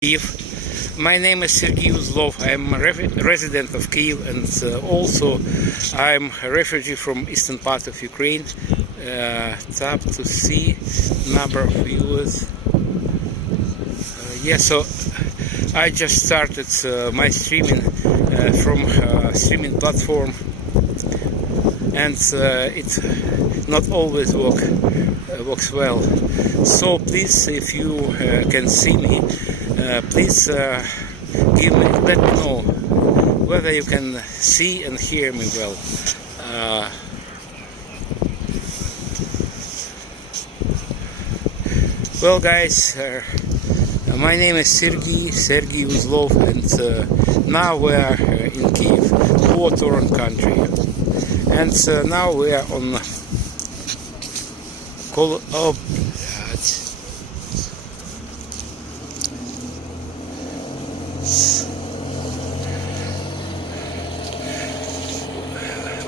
Kyiv. My name is Serhii Uzlov. I'm a resident of Kyiv, and also I'm a refugee from eastern part of Ukraine. Tap to see number of viewers. So I just started my streaming from streaming platform, and it not always works well. So please, if you can see me, please let me know whether you can see and hear me well. Well, guys, my name is Serhii Uzlov, and now we are in Kyiv, war-torn country, and now we are on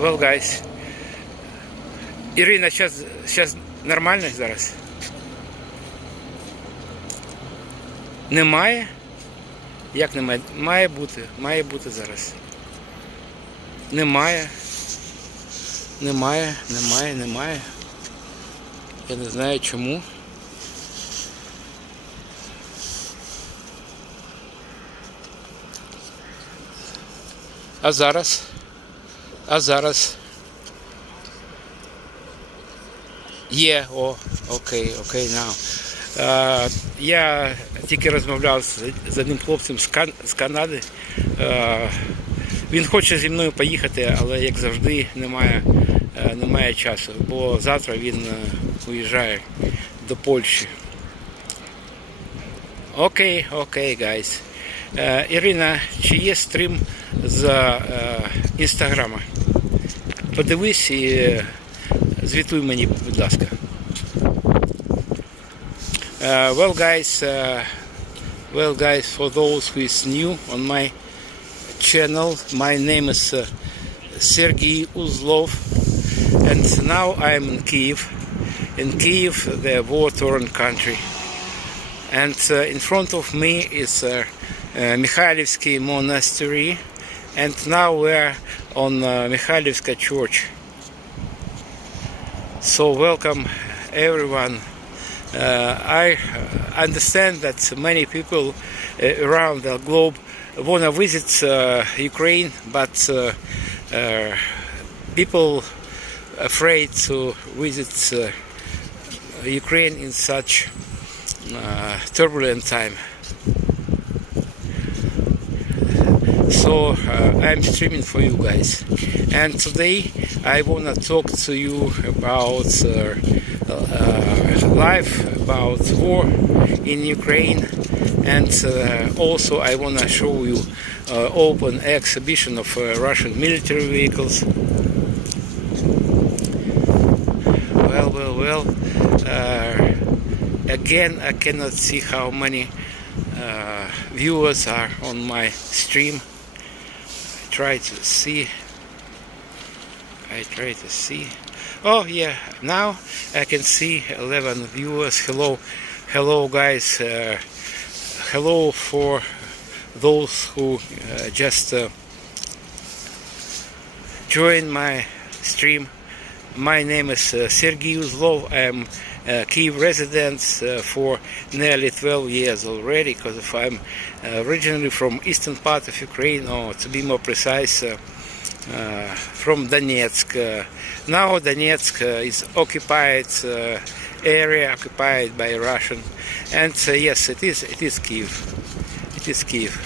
Well, guys, Ірина, зараз нормально зараз? Немає? Як немає? Має бути зараз. Немає. Я не знаю чому. А зараз? Є, окей, now. Я тільки розмовляв з одним хлопцем з Канади. Він хоче зі мною поїхати, але, як завжди, немає часу, бо завтра він уїжджає до Польщі. Окей, guys. Ірина, чи є стрім з Інстаграма? Подивись і звітуй мені, будь ласка. Well, guys, for those who is new on my channel, my name is Serhii Uzlov, and now I'm in Kyiv. In Kyiv, the war-torn country, and in front of me is Mikhailivsky Monastery, and now we're on Mikhailivska Church. So welcome everyone. I understand that many people around the globe want to visit Ukraine, but people afraid to visit Ukraine in such turbulent time. So I'm streaming for you guys, and today I want to talk to you about life, about war in Ukraine, and also I want to show you open exhibition of Russian military vehicles. Well, again, I cannot see how many viewers are on my stream. I try to see. Oh yeah, now I can see 11 viewers. Hello guys. Hello for those who just joined my stream. My name is Serhii Uzlov. I am a Kyiv resident for nearly 12 years already, because I'm originally from eastern part of Ukraine, or to be more precise, from Donetsk. Now Donetsk is occupied area, occupied by Russian, and yes, it is Kyiv. It is Kyiv.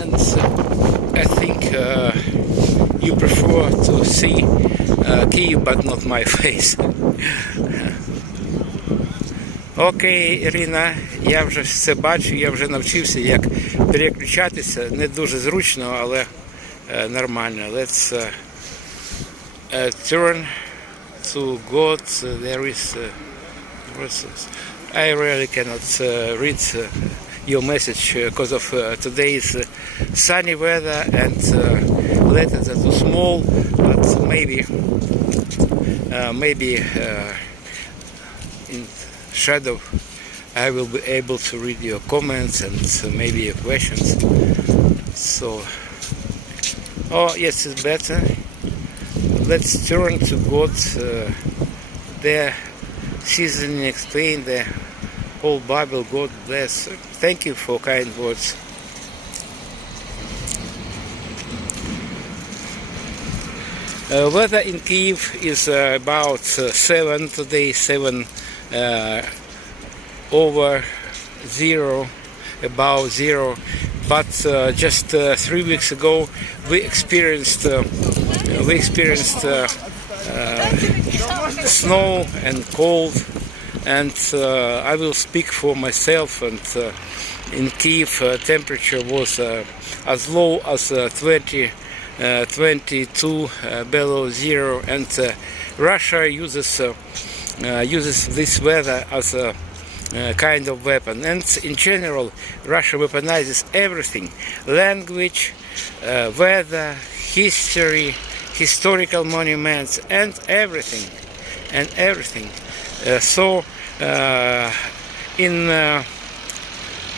And I think you prefer to see Kyiv, but not my face. Окей, Ірина, я вже все бачу, я вже навчився, як переключатися. Не дуже зручно, але нормально. Let's turn to God. There is I really cannot read your message because of today's sunny weather, and letters are too small, but maybe in shadow, I will be able to read your comments and maybe your questions. So, oh yes, it's better. Let's turn to God. Their seasoning explain the whole Bible. God bless. Thank you for kind words. Weather in Kyiv is about 7 today, 7 over 0, about 0. But just 3 weeks ago we experienced snow and cold, and I will speak for myself. And in Kyiv temperature was as low as 22 below 0, and Russia uses this weather as a kind of weapon. And in general, Russia weaponizes everything: language, weather, history, historical monuments, and everything. So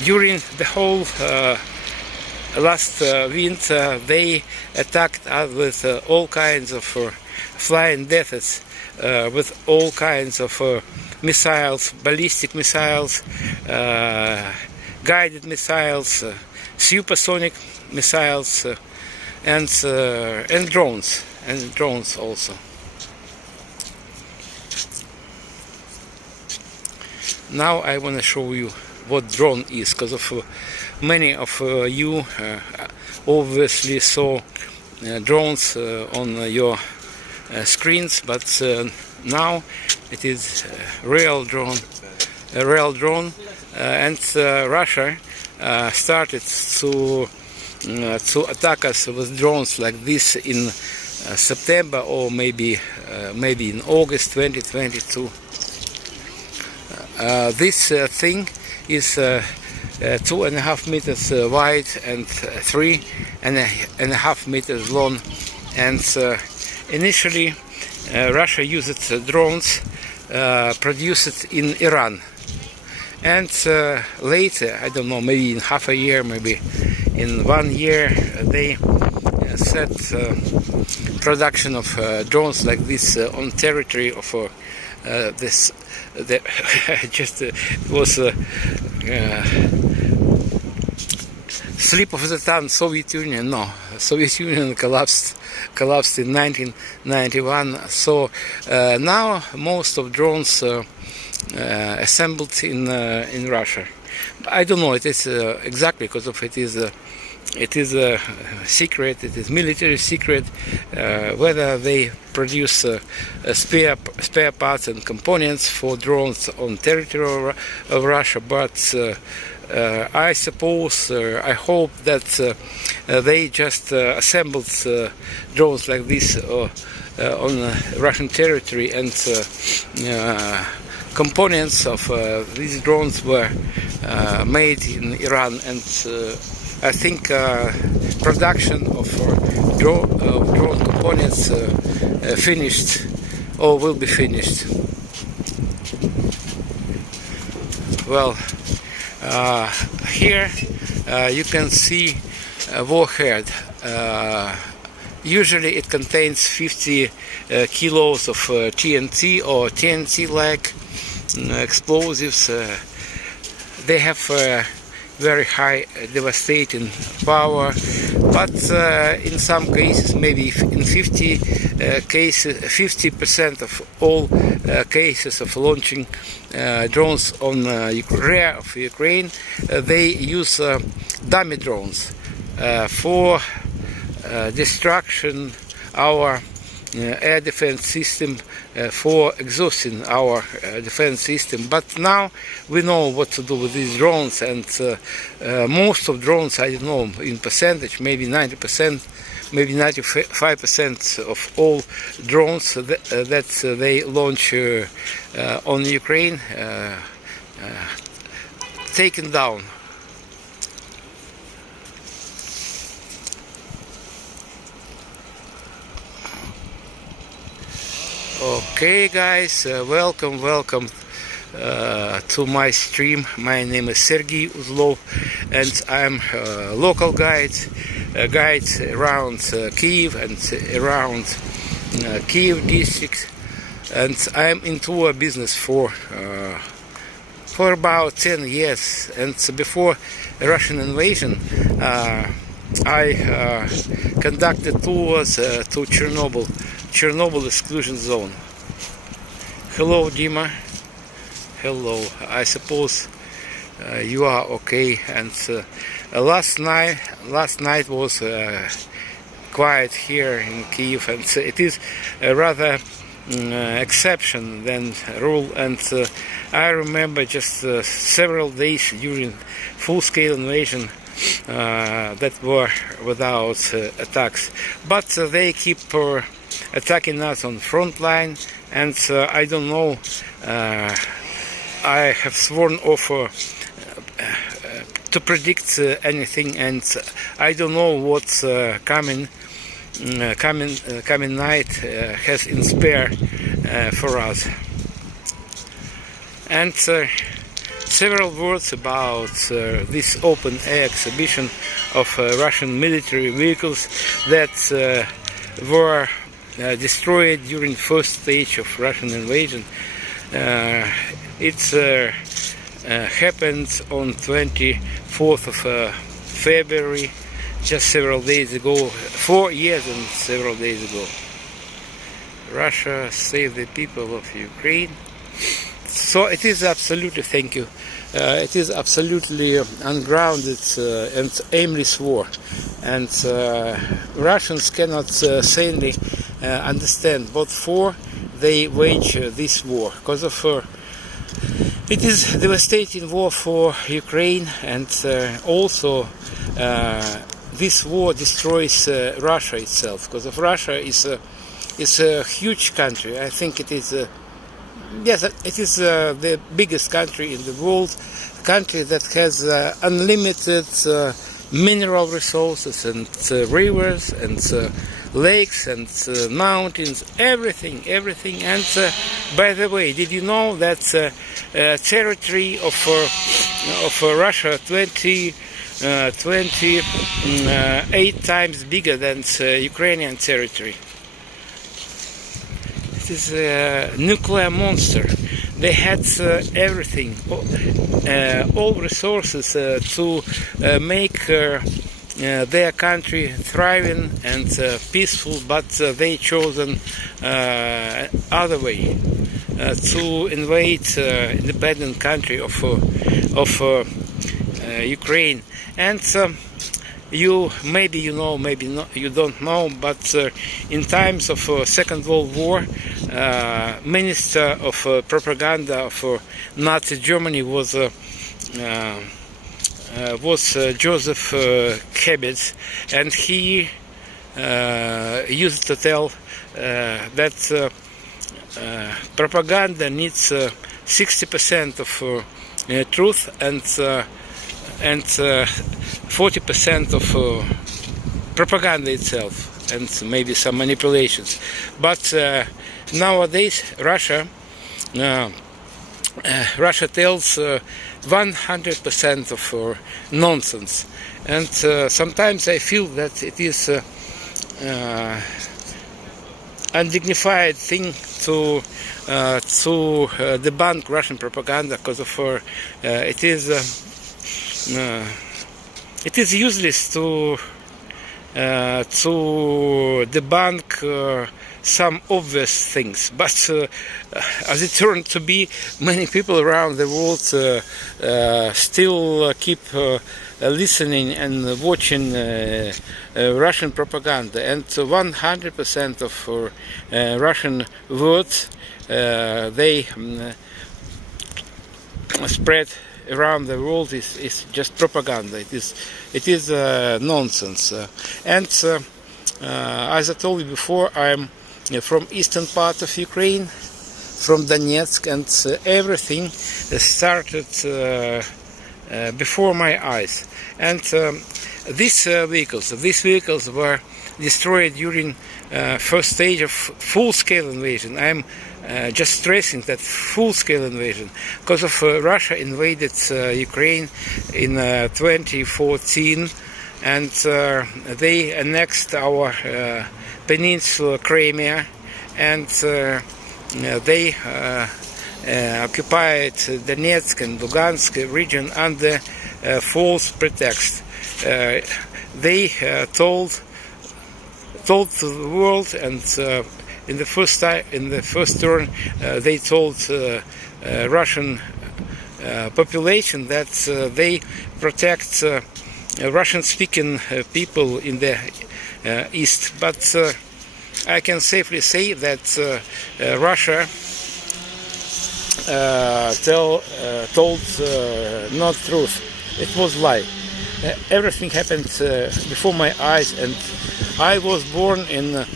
during the whole last winter, they attacked us with all kinds of flying deaths, with all kinds of missiles, ballistic missiles, guided missiles, supersonic missiles, and drones also. Now I want to show you what drone is, because of many of you obviously saw drones on your screens, but now it is a real drone, and Russia started to attack us with drones like this in September, or maybe in August 2022. This thing is 2.5 meters wide and 3.5 meters long, and initially Russia used drones produced in Iran, and later, I don't know, maybe in half a year, maybe in 1 year, they set production of drones like this on territory of was slip of the tongue. Soviet Union collapsed in 1991. So now most of drones assembled in Russia. I don't know. It is exactly because of it is a secret. It is military secret whether they produce spare parts and components for drones on territory of Russia. But I suppose, I hope that they just assembled drones like this on Russian territory, and components of these drones were made in Iran, and I think production of drone components finished or will be finished. Well, here you can see Warhead. Usually it contains 50 kilos of TNT or TNT-like explosives. They have very high devastating power, but in some cases, maybe in 50% of all cases of launching drones on rear of Ukraine, they use dummy drones for destruction our air defense system, for exhausting our defense system. But now we know what to do with these drones, and most of drones, I don't know in percentage, maybe 90%, maybe 95% of all drones that they launch on Ukraine taken down. Okay, guys, welcome to my stream. My name is Serhii Uzlov, and I'm a local guide around Kyiv and around Kyiv district, and I'm into a business for about 10 years. And before the Russian invasion, I conducted tours to Chernobyl exclusion zone. Hello, Dima. Hello. I suppose you are okay. And last night was quiet here in Kyiv, and it is a rather exception than rule. And I remember just several days during full-scale invasion that were without attacks, but they keep attacking us on front line, and I don't know. I have sworn off to predict anything, and I don't know what's coming night has in spare for us. And several words about this open-air exhibition of Russian military vehicles that were destroyed during first stage of Russian invasion. It happened on 24th of February, just several days ago, 4 years and several days ago. Russia saved the people of Ukraine. So it is absolutely, thank you, it is absolutely ungrounded and aimless war. And Russians cannot sanely understand what for they wage this war, because of it is a devastating war for Ukraine, and also this war destroys Russia itself, because of Russia is a huge country. I think it is yes, it is the biggest country in the world, a country that has unlimited mineral resources and rivers and lakes and mountains, everything. And by the way, did you know that territory of Russia 28 times bigger than Ukrainian territory? It is a nuclear monster. They had everything, all resources to make their country thriving and peaceful, but they chosen other way to invade independent country of Ukraine. And you maybe you know, maybe not, you don't know, but in times of Second World War, Minister of Propaganda of Nazi Germany was Joseph Goebbels, and he used to tell that propaganda needs 60% of truth and 40% of propaganda itself, and maybe some manipulations. But nowadays Russia tells 100% of nonsense, and sometimes I feel that it is undignified thing to debunk Russian propaganda, because of it is useless to debunk some obvious things, but as it turned to be, many people around the world still keep listening and watching Russian propaganda, and 100% of Russian words they spread around the world is just propaganda. It is nonsense. And as I told you before, I'm from eastern part of Ukraine, from Donetsk, and everything started before my eyes. And these vehicles were destroyed during first stage of full-scale invasion. I'm just stressing that full-scale invasion, because of Russia invaded Ukraine in 2014, and they annexed our peninsula Crimea, and they occupied Donetsk and Lugansk region under false pretext. They told the world, and in the first turn, they told Russian population that they protect Russian-speaking people in the east. But I can safely say that Russia told not truth. It was lie. Everything happened before my eyes, and I was born in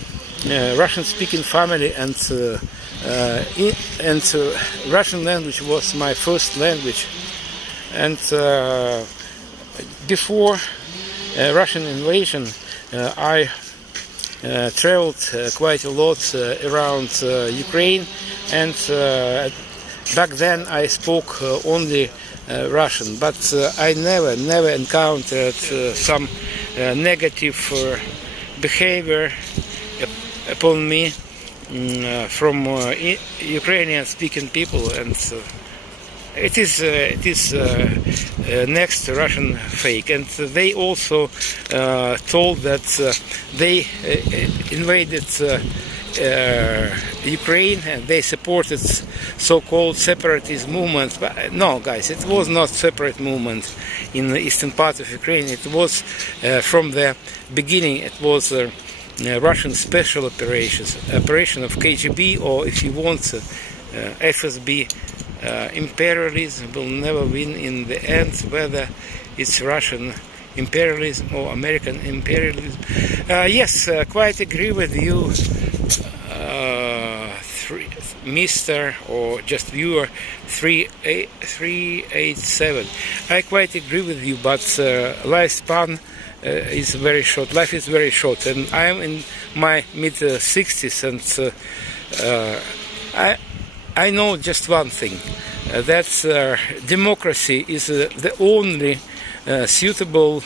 Russian-speaking family, and Russian language was my first language. And before Russian invasion, I traveled quite a lot around Ukraine, and back then I spoke only Russian, but I never encountered some negative behavior upon me from Ukrainian-speaking people, and it is next Russian fake. And they also told that they invaded Ukraine, and they supported so-called separatist movement. But no, guys, it was not separate movement in the eastern part of Ukraine. It was from the beginning. It was Russian special operation of KGB, or if you want, FSB. Imperialism will never win in the end, whether it's Russian imperialism or American imperialism. Yes, quite agree with you, Mr. or just viewer 387. I quite agree with you, but lifespan is very short. Life is very short, and I am in my mid-60s, and I know just one thing, that democracy is the only suitable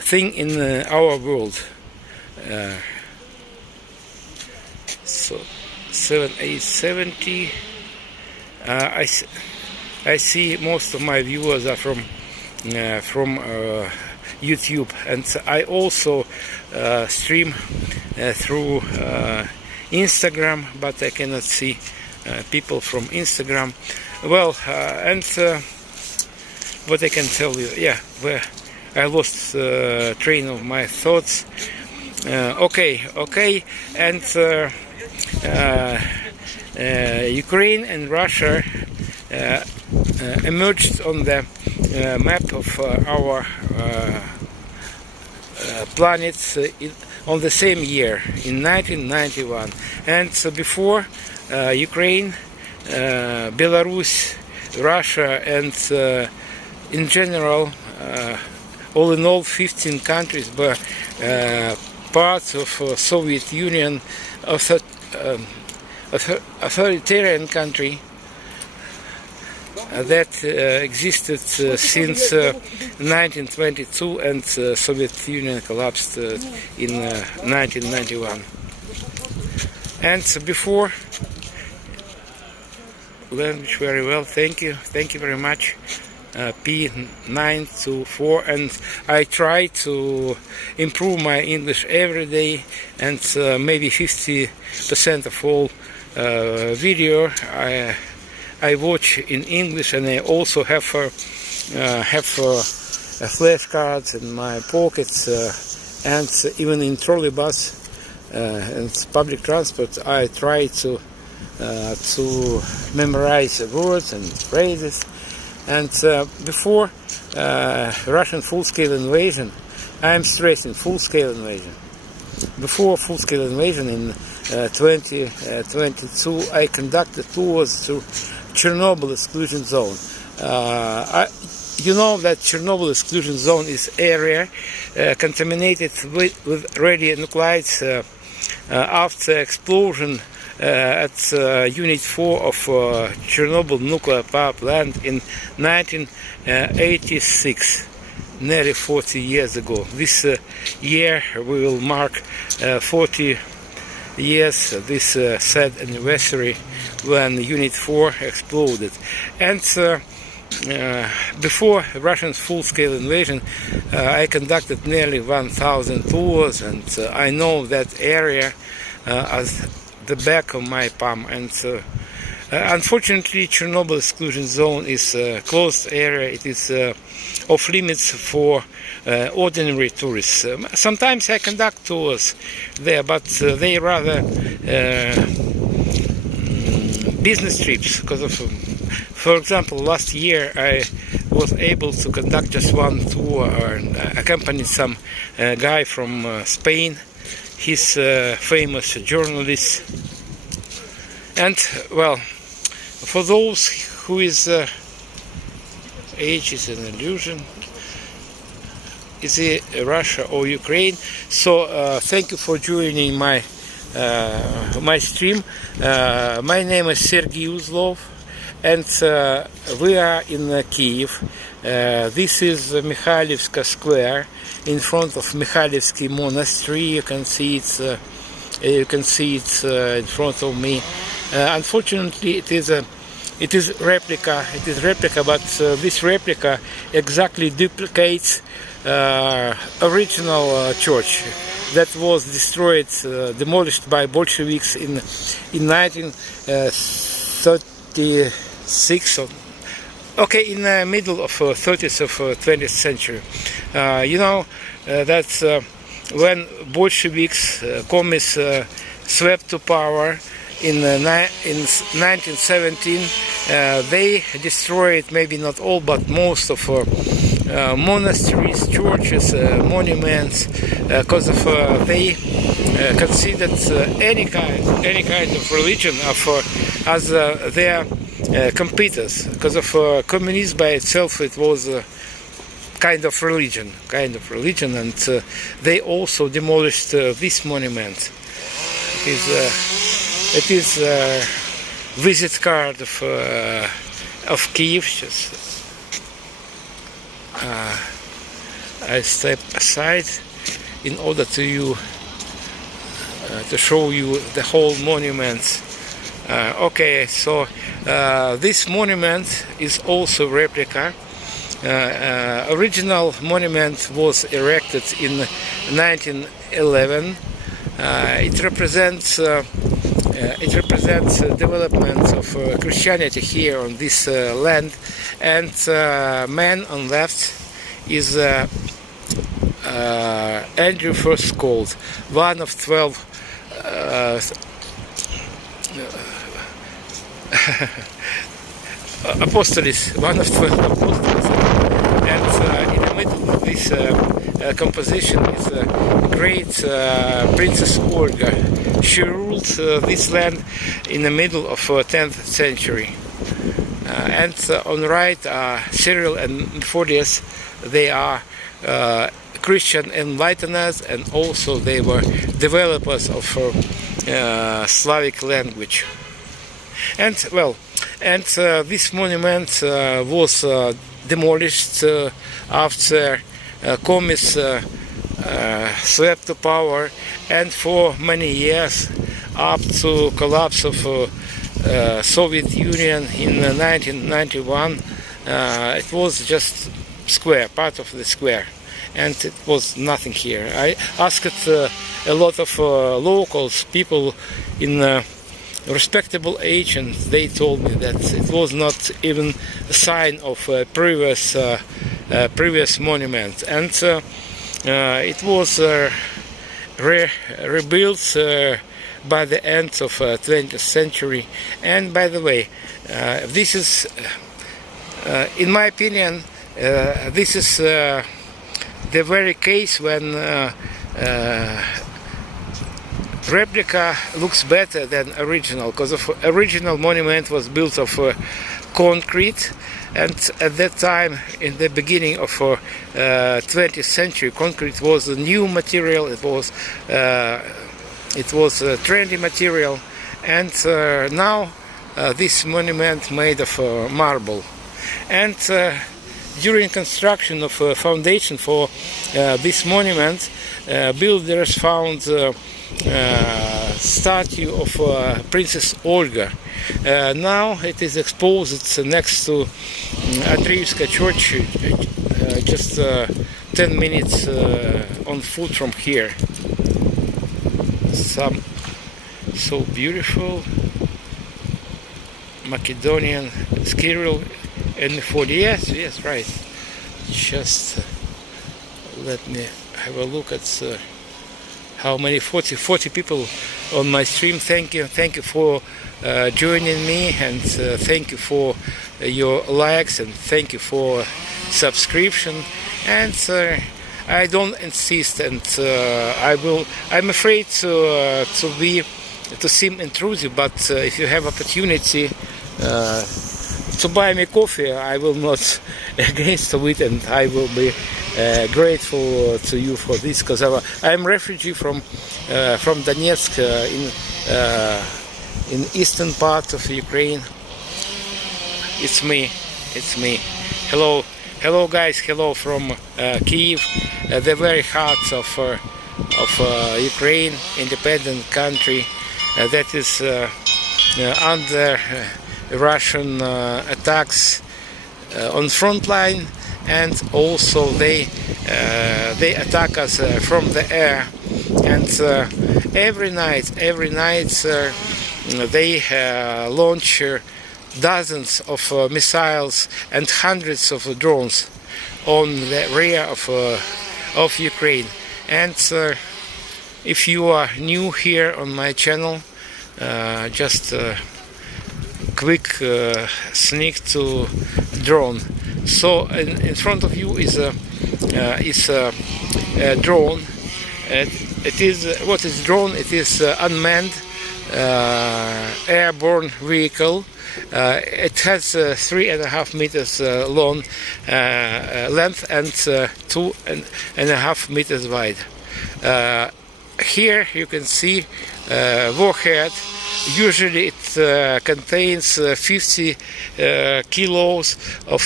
thing in our world. So 7870. I see most of my viewers are from YouTube, and I also stream through Instagram, but I cannot see people from Instagram. Well, and what I can tell you, yeah, where I lost train of my thoughts. Okay, and Ukraine and Russia emerged on the map of our planet on the same year, in 1991. And so before Ukraine, Belarus, Russia, and in general, all in all, 15 countries were parts of Soviet Union, authoritarian country that existed since 1922, and Soviet Union collapsed in 1991. And before, language very well, thank you very much. P924, and I try to improve my English every day, and maybe 50% of all video I watch in English, and I also have flashcards in my pockets, and even in trolleybus and public transport I try to memorize words and phrases. And before Russian full-scale invasion, I am stressing full-scale invasion. Before full-scale invasion in 2022, I conducted tours to Chernobyl exclusion zone. You know that Chernobyl exclusion zone is area contaminated with radionuclides after explosion at Unit 4 of Chernobyl nuclear power plant in 1986, nearly 40 years ago. This year we will mark 40 years, this sad anniversary when Unit 4 exploded. And before Russia's full-scale invasion, I conducted nearly 1,000 tours, and I know that area as the back of my palm. And unfortunately, Chernobyl exclusion zone is a closed area. It is off limits for ordinary tourists. Sometimes I conduct tours there, but they rather business trips, because of, for example, last year I was able to conduct just one tour and accompanied some guy from Spain. He's a famous journalist. And well, for those who is age is an illusion, is it Russia or Ukraine? So thank you for joining my stream. My name is Serhii Uzlov, and we are in Kyiv. This is Mikhailivska Square in front of Mikhailivsky Monastery. You can see it's in front of me. Unfortunately, it is replica. It is replica, but this replica exactly duplicates original church that was destroyed, demolished by Bolsheviks in 1936. Okay, in the middle of 30th of 20th century. You know that when Bolsheviks, communists, swept to power in 1917, they destroyed maybe not all but most of monasteries, churches, monuments, because of they considered any kind of religion as their competitors. Because of communism by itself, it was kind of religion, and they also demolished this monument. It is a visit card of Kyiv. Just I step aside in order to show you the whole monument. Okay, so this monument is also replica. Original monument was erected in 1911. It represents development of Christianity here on this land, and man on left is Andrew first called, one of 12 apostles, one of 12 apostles, and in the middle of this composition is great Princess Olga. She ruled this land in the middle of 10th century. And on the right are Cyril and Methodius. They are Christian enlighteners, and also they were developers of Slavic language. And well, this monument was demolished after communists swept to power, and for many years, up to collapse of Soviet Union in 1991, it was just square, part of the square, and it was nothing here. I asked a lot of locals, people in respectable age, and they told me that it was not even a sign of a previous monument, and it was rebuilt by the end of 20th century. And by the way, this is, in my opinion, this is the very case when replica looks better than original, because of original monument was built of concrete, and at that time, in the beginning of 20th century, concrete was a new material. It was a trendy material, and now this monument made of marble. And during construction of foundation for this monument, builders found statue of Princess Olga. Now it is exposed next to Atrocities church, just 10 minutes on foot from here. Some so beautiful Macedonian Skiril and 40. Yes, right. Just let me have a look at how many 40 people on my stream. Thank you for joining me, and thank you for your likes, and thank you for subscription. And I don't insist, and I'm afraid to seem intrusive, but if you have opportunity to buy me coffee, I will not against it, and I will be grateful to you for this, because I'm refugee from Donetsk in eastern part of Ukraine. It's me. Hello guys. Hello from Kyiv, the very heart of Ukraine, independent country that is under Russian attacks on front line, and also they attack us from the air, and every night they launch dozens of missiles and hundreds of drones on the rear of Ukraine. And if you are new here on my channel, just quick sneak to drone. So in front of you is a drone. It is what is drone? It is unmanned airborne vehicle. It has 3.5 meters long length and 2.5 meters wide. Here you can see Warhead. Usually it contains 50 kilos of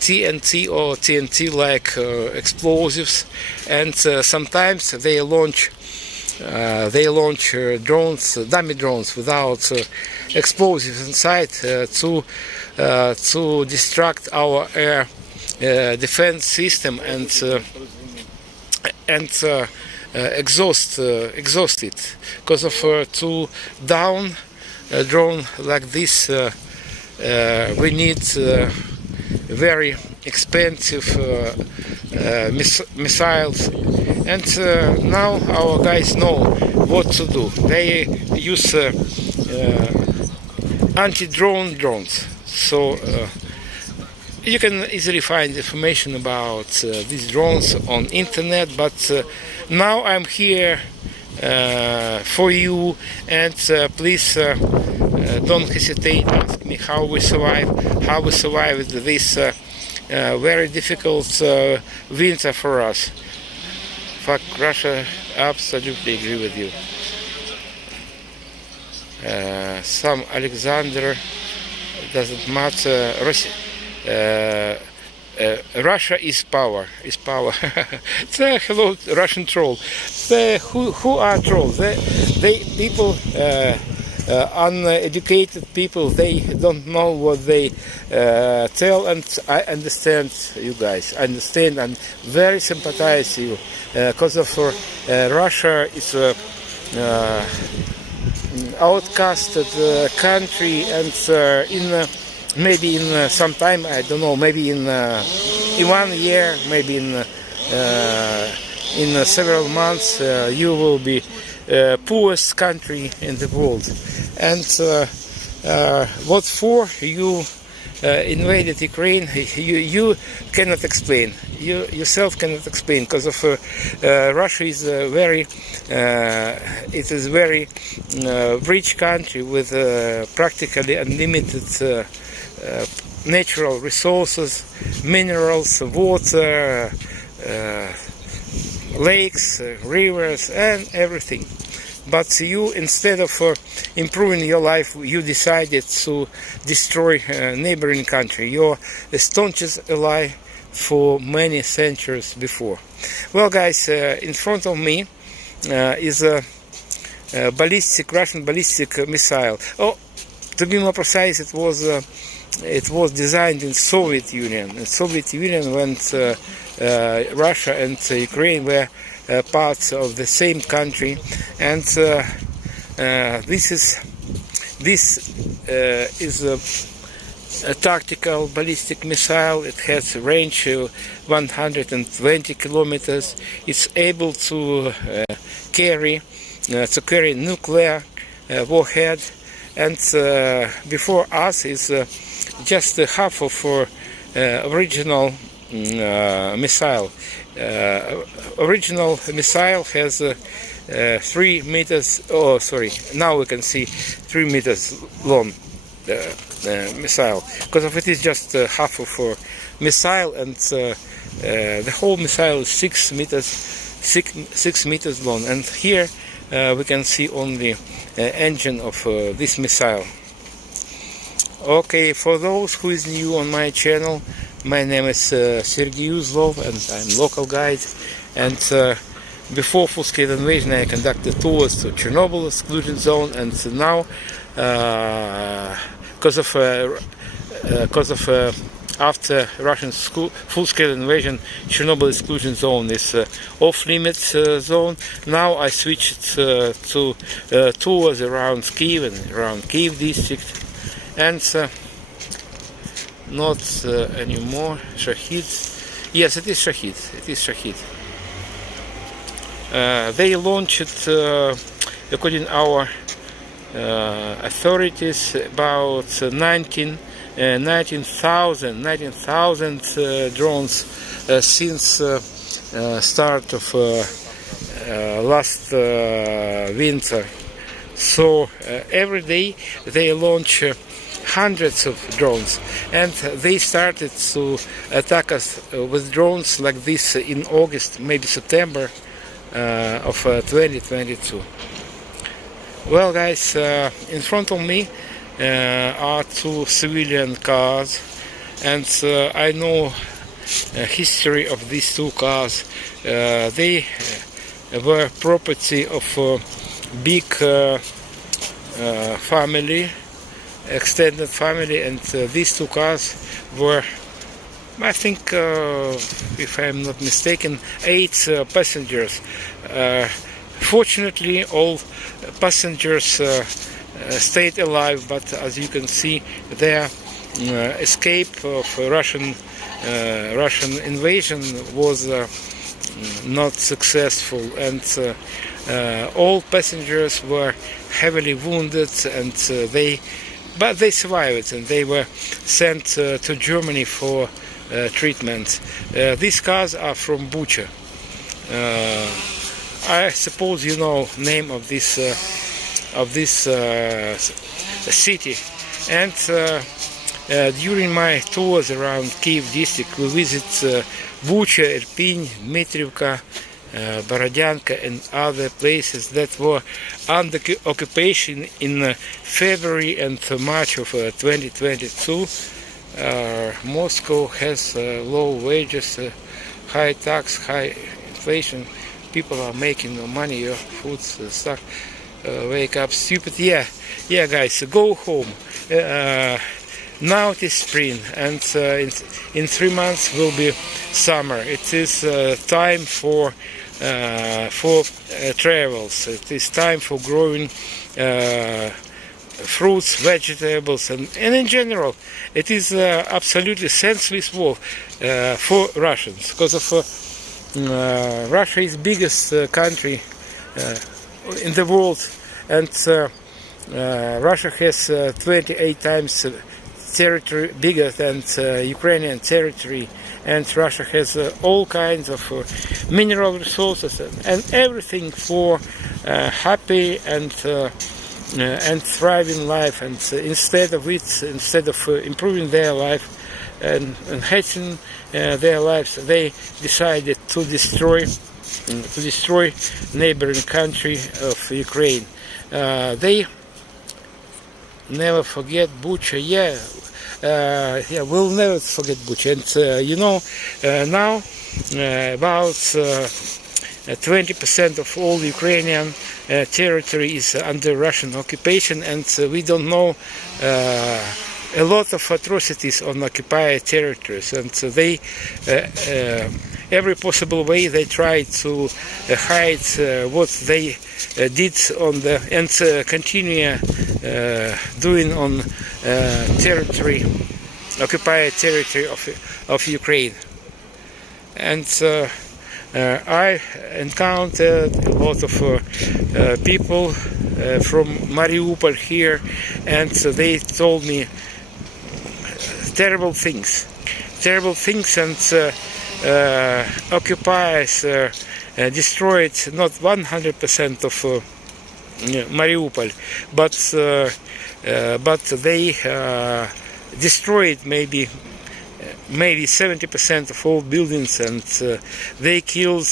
TNT or TNT-like explosives, and sometimes they launch drones, dummy drones without explosives inside to distract our air defense system and exhaust it. Because of to down a drone like this, we need very expensive missiles, and now our guys know what to do. They use anti-drone drones. So you can easily find information about these drones on internet, but now I'm here for you, and please don't hesitate to ask me how we survived this very difficult winter for us. Fuck Russia, absolutely agree with you. Some Alexander, doesn't matter. Russia is power. Hello, Russian troll. Who are trolls? They people, uneducated people. They don't know what they tell, and I understand you guys. I understand and very sympathize you, because of Russia is a outcasted country, and maybe in some time, I don't know, maybe in 1 year, maybe in several months, you will be poorest country in the world. And what for you invaded Ukraine? You cannot explain. You yourself cannot explain, because of Russia is very rich country with practically unlimited natural resources, minerals, water, lakes, rivers, and everything. but you, instead of improving your life, you decided to destroy neighboring country, your staunchest ally for many centuries before. Well, guys, in front of me is a Russian ballistic missile. Oh, to be more precise, it was designed in Soviet Union. In Soviet Union, when Russia and Ukraine were parts of the same country, and this is a tactical ballistic missile. It has a range of 120 kilometers. It's able to carry nuclear warhead, and before us is just half of original missile. Original missile has 3 meters. Oh, sorry. Now we can see 3 meters long missile, because of it is just half of missile, and the whole missile is 6 meters long. And here we can see only engine of this missile. Okay, for those who is new on my channel, my name is Serhii Uzlov, and I'm local guide. And before full-scale invasion, I conducted tours to Chernobyl exclusion zone, and now, because of after Russian full-scale invasion, Chernobyl exclusion zone is off-limits zone. Now I switched to tours around Kyiv and around Kyiv district, and not anymore Serhii. Yes, it is Serhii. It is Serhii. They launched, according to our authorities, about 19,000 drones since start of last winter. So every day they launch hundreds of drones, and they started to attack us with drones like this in August, maybe September of 2022. Well, guys, in front of me are 2 civilian cars, and I know history of these 2 cars. They were property of a big family, extended family, and these 2 cars were, I think, if I'm not mistaken, 8 passengers. Fortunately, all passengers stayed alive, but as you can see, their escape of Russian invasion was not successful, and all passengers were heavily wounded, and they survived, and they were sent to Germany for treatment. These cars are from Bucha. I suppose you know name of this city. And during my tours around Kyiv district, we visit Bucha, Irpin, Dmitrievka, Borodyanka, and other places that were under occupation in February and March of 2022. Moscow has low wages, high tax, high inflation. People are making no money, your food stuff. Wake up stupid. Yeah, guys, go home. Now it is spring, and in 3 months will be summer. It is time for travels. It is time for growing fruits, vegetables, and in general, it is absolutely senseless war for Russians, because of Russia is biggest country in the world, and Russia has 28 times territory bigger than Ukrainian territory, and Russia has all kinds of mineral resources and everything for happy and thriving life. And instead of improving their life and enhancing their lives, they decided to destroy neighboring country of Ukraine. They never forget Bucha. We'll never forget Bucha. And now about 20% of all Ukrainian territory is under Russian occupation, and we don't know a lot of atrocities on occupied territories, and they every possible way they try to hide what they did on the and continue doing on occupied territory of Ukraine. And I encountered a lot of people from Mariupol here, and they told me terrible things, and occupiers destroyed not 100% of Mariupol, but they destroyed maybe 70% of all buildings, and they killed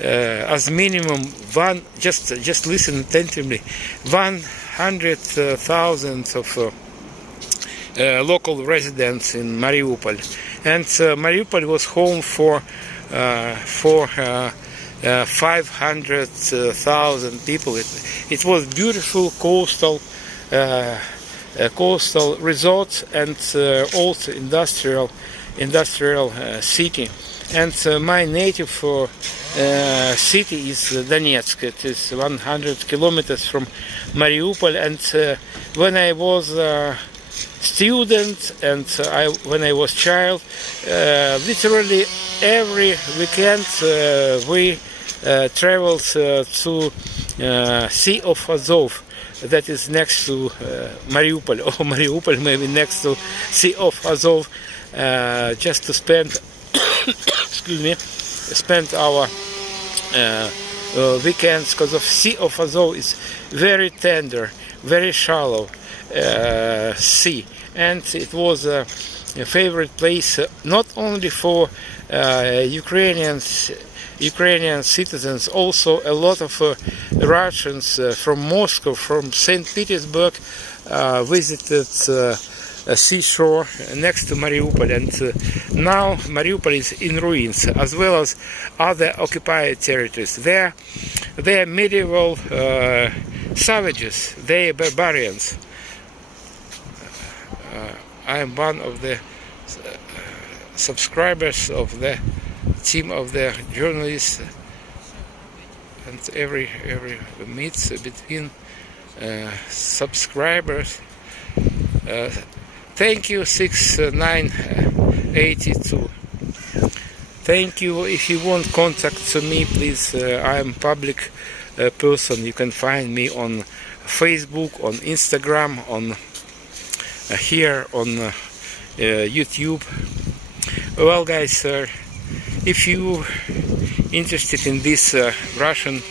as minimum just listen attentively, 100,000 of local residents in Mariupol. And Mariupol was home for 500,000 people. It was beautiful coastal resort and also industrial city. And my native city is Donetsk. It is 100 kilometers from Mariupol. And when I was student and when I was child, literally every weekend we traveled to Sea of Azov, that is next to Mariupol, or Mariupol maybe next to Sea of Azov, just to spend spend our weekends, because of Sea of Azov is very tender, very shallow sea, and it was a favorite place not only for Ukrainian citizens, also a lot of Russians from Moscow, from St. Petersburg visited a seashore next to Mariupol, and now Mariupol is in ruins, as well as other occupied territories. They are medieval savages, they are barbarians. I am one of the subscribers of the team of the journalists, and every meets between subscribers. Thank you, 6982. Thank you. If you want contact to me, please, I am public person. You can find me on Facebook, on Instagram, on here on YouTube. Well, guys, if you interested in these Russian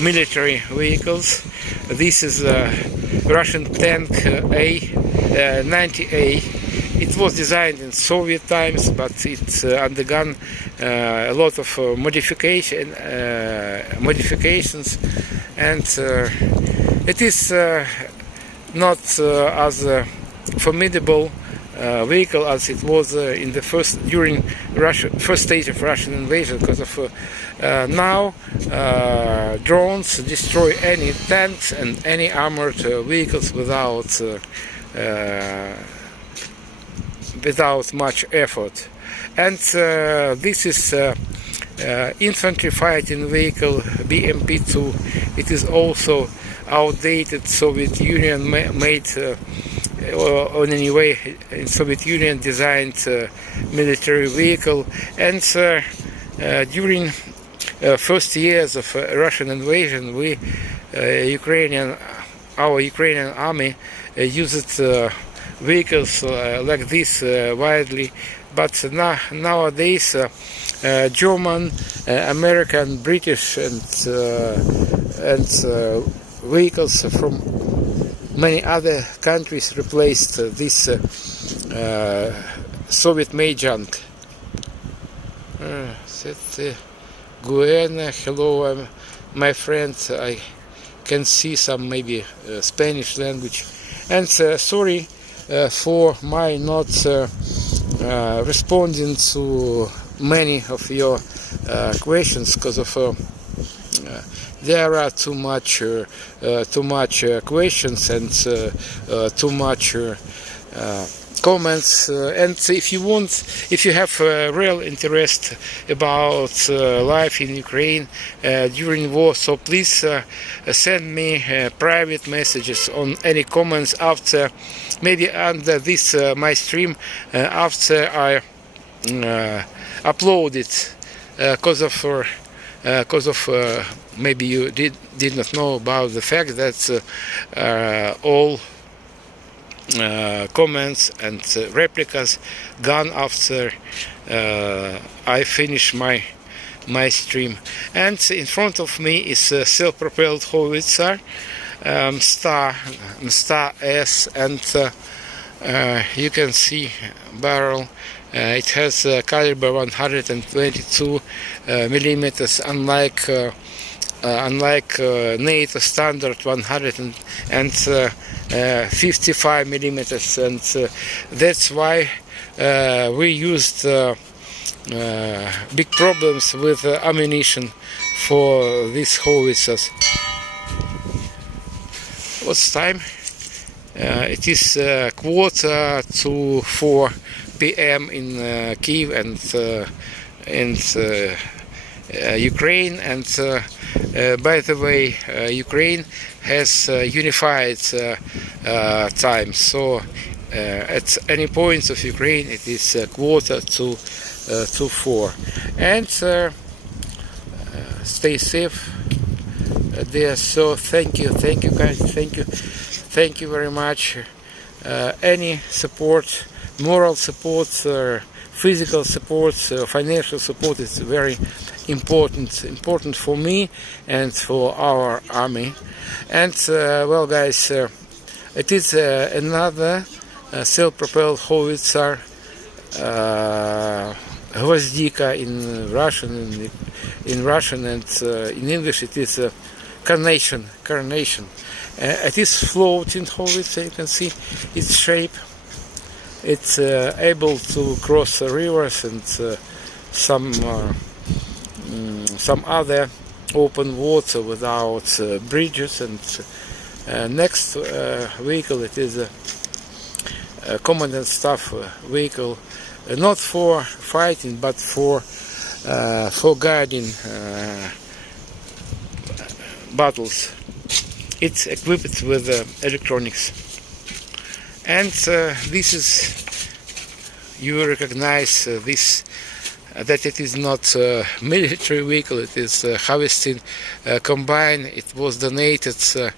military vehicles, this is a Russian tank A-90A. It was designed in Soviet times, but it's undergone a lot of modifications, and it is not as formidable vehicle as it was in the first stage of Russian invasion, because of now drones destroy any tanks and any armored vehicles without much effort. And this is infantry fighting vehicle BMP-2. It is also outdated Soviet Union made, or in any way in Soviet Union designed military vehicle. And during first years of Russian invasion, our Ukrainian army used vehicles like this widely. But nowadays German, American, British, and vehicles from many other countries replaced this Soviet-made junk. Guena, hello, my friends, I can see some maybe Spanish language. And sorry for my not responding to many of your questions, because of there are too much questions and too much comments, and if you have real interest about life in Ukraine during war, so please send me private messages on any comments after, maybe under this my stream, after I upload it, because of maybe you did not know about the fact that all comments and replicas gone after I finish my stream. And in front of me is a self-propelled howitzer, Star S, and you can see barrel. It has caliber 122 millimeters, unlike NATO standard 155 millimeters, and that's why we used big problems with ammunition for these howitzers. What's time? It is 3:45 p.m. in Kyiv and Ukraine, and by the way, Ukraine has unified time, so at any point of Ukraine it is 3:45, and stay safe there. So thank you guys, thank you very much. Any support, moral support, physical support, financial support is very important for me and for our army. And well guys, it is another self-propelled howitzer, Gvozdika in Russian, and in English it is Carnation. It is floating howitzer. You can see its shape. It's able to cross rivers and some other open water without bridges. And next vehicle, it is a commandant staff vehicle, not for fighting but for guiding battles. It's equipped with electronics. And this is, you recognize this, that it is not a military vehicle, it is a harvesting combine. It was donated to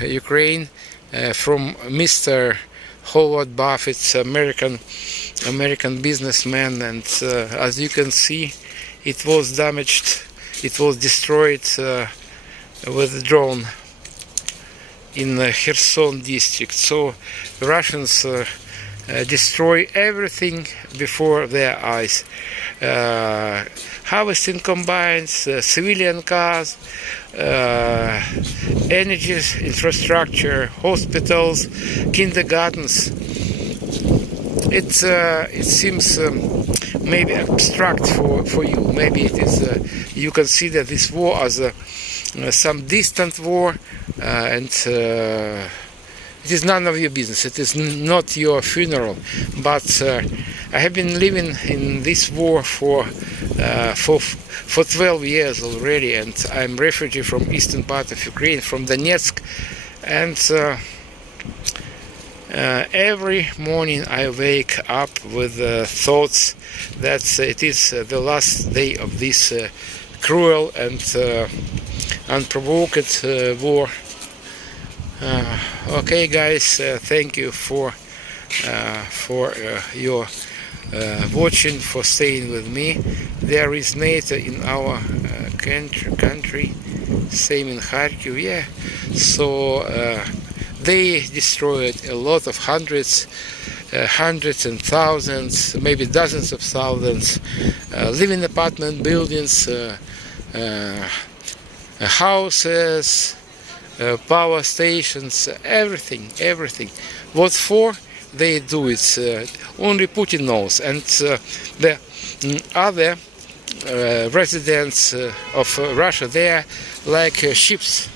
Ukraine from Mr. Howard Buffett, American businessman, and as you can see, it was damaged, it was destroyed with a drone in Kherson district. So Russians destroy everything before their eyes. Harvesting combines, civilian cars, energy infrastructure, hospitals, kindergartens. It seems maybe abstract for you. Maybe it is you consider this war as some distant war, and it is none of your business. It is not your funeral. But I have been living in this war for 12 years already, and I'm refugee from eastern part of Ukraine, from Donetsk, and every morning I wake up with thoughts that it is the last day of this cruel and unprovoked war. Okay guys, thank you for your watching, for staying with me. There is NATO in our country, same in Kharkiv, yeah. So they destroyed a lot of hundreds and thousands, maybe dozens of thousands, live in apartment buildings, houses, power stations, everything. What for? They do it. Only Putin knows, and the other residents of Russia, they are like ships,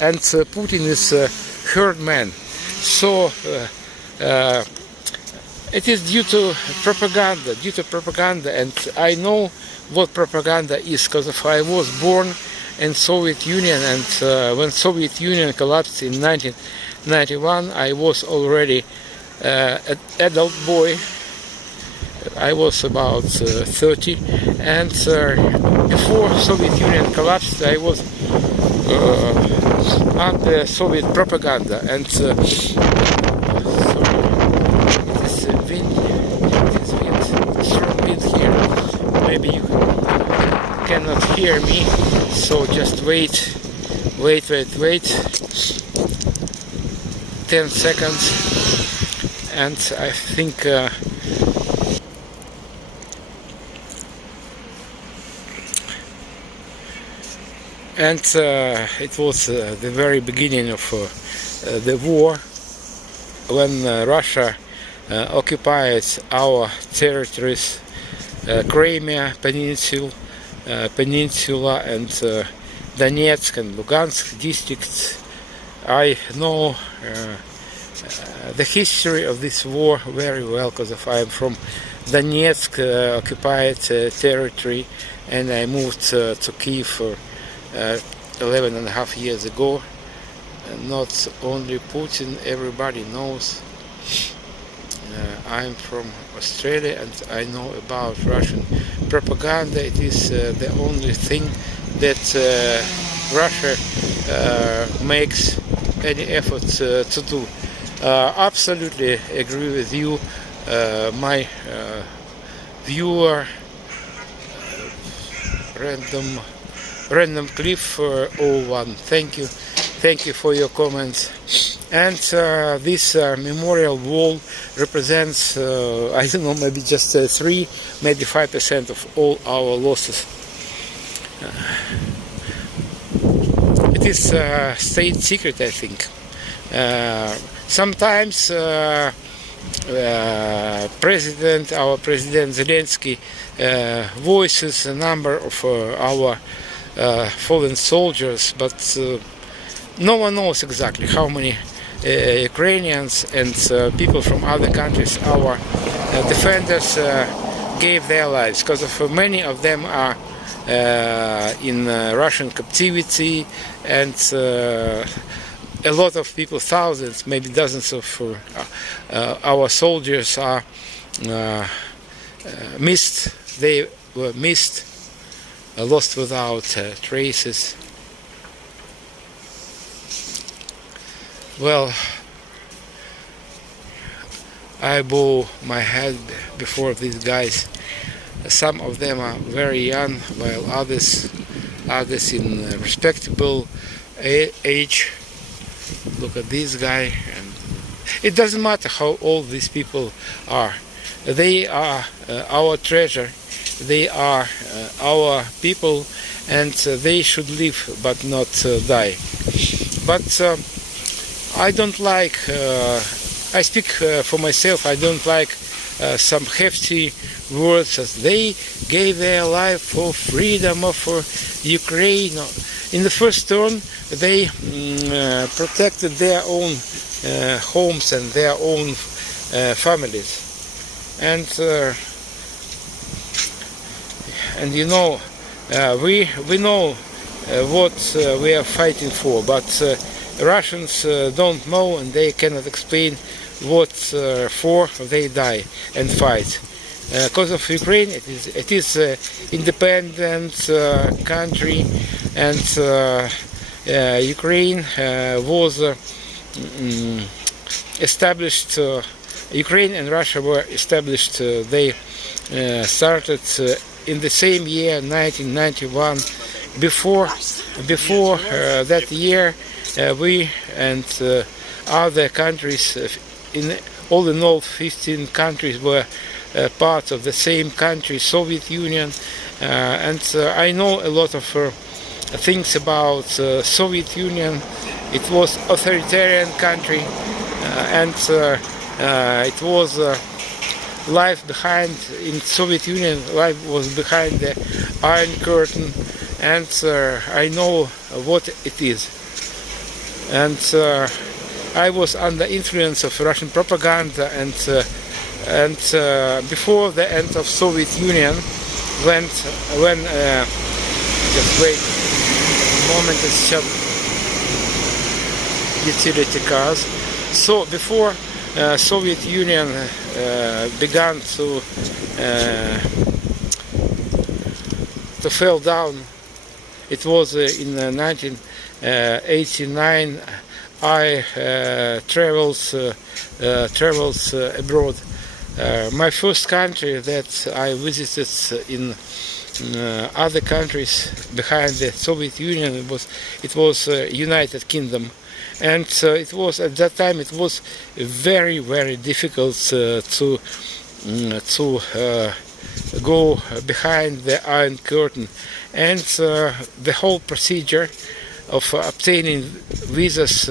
and Putin is a herdman. So it is due to propaganda, and I know what propaganda is, because I was born in Soviet Union, and when Soviet Union collapsed in 1991, I was already an adult boy. I was about 30, and before Soviet Union collapsed, I was under Soviet propaganda, and so it is strong wind here. Maybe you cannot hear me, so just wait 10 seconds, and I think it was the very beginning of the war, when Russia occupied our territories, Crimea Peninsula and Donetsk and Lugansk districts. I know the history of this war very well, because I am from Donetsk occupied territory, and I moved to Kyiv 11 and a half years ago. Not only Putin, everybody knows. I'm from Australia, and I know about Russian propaganda. It is the only thing that Russia makes any effort to do. Absolutely agree with you, my viewer, Random Cliff 01. Thank you for your comments. And this memorial wall represents, I don't know, maybe just 3, maybe 5% of all our losses. It is state secret, I think. Sometimes our President Zelensky voices a number of our fallen soldiers, but no one knows exactly how many Ukrainians and people from other countries, our defenders, gave their lives, because of many of them are in Russian captivity, and a lot of people, thousands, maybe dozens of our soldiers are missed. They were missed, lost without traces. Well, I bow my head before these guys. Some of them are very young, while others in respectable age. Look at this guy, and it doesn't matter how old these people are. They are our treasure. They are our people, and they should live but not die. But I don't like, I speak for myself, I don't like some hefty words as they gave their life for freedom of Ukraine. In the first turn, they protected their own homes and their own families. And you know, we know what we are fighting for, but Russians don't know, and they cannot explain what for they die and fight. Because of Ukraine, it is independent country, and Ukraine was established. Ukraine and Russia were established. They started in the same year, 1991. Before that year, we and other countries, all in all 15 countries, were part of the same country, Soviet Union, and I know a lot of things about Soviet Union. It was authoritarian country, and it was life behind in Soviet Union. Life was behind the Iron Curtain, and I know what it is. And I was under influence of Russian propaganda, and before the end of Soviet Union, when just wait a moment, it's shut utility cars. So before Soviet Union began to fall down, it was in 1989. I travels abroad. My first country that I visited in other countries behind the Soviet Union it was United Kingdom, and it was at that time it was very, very difficult to go behind the Iron Curtain, and the whole procedure of obtaining visas,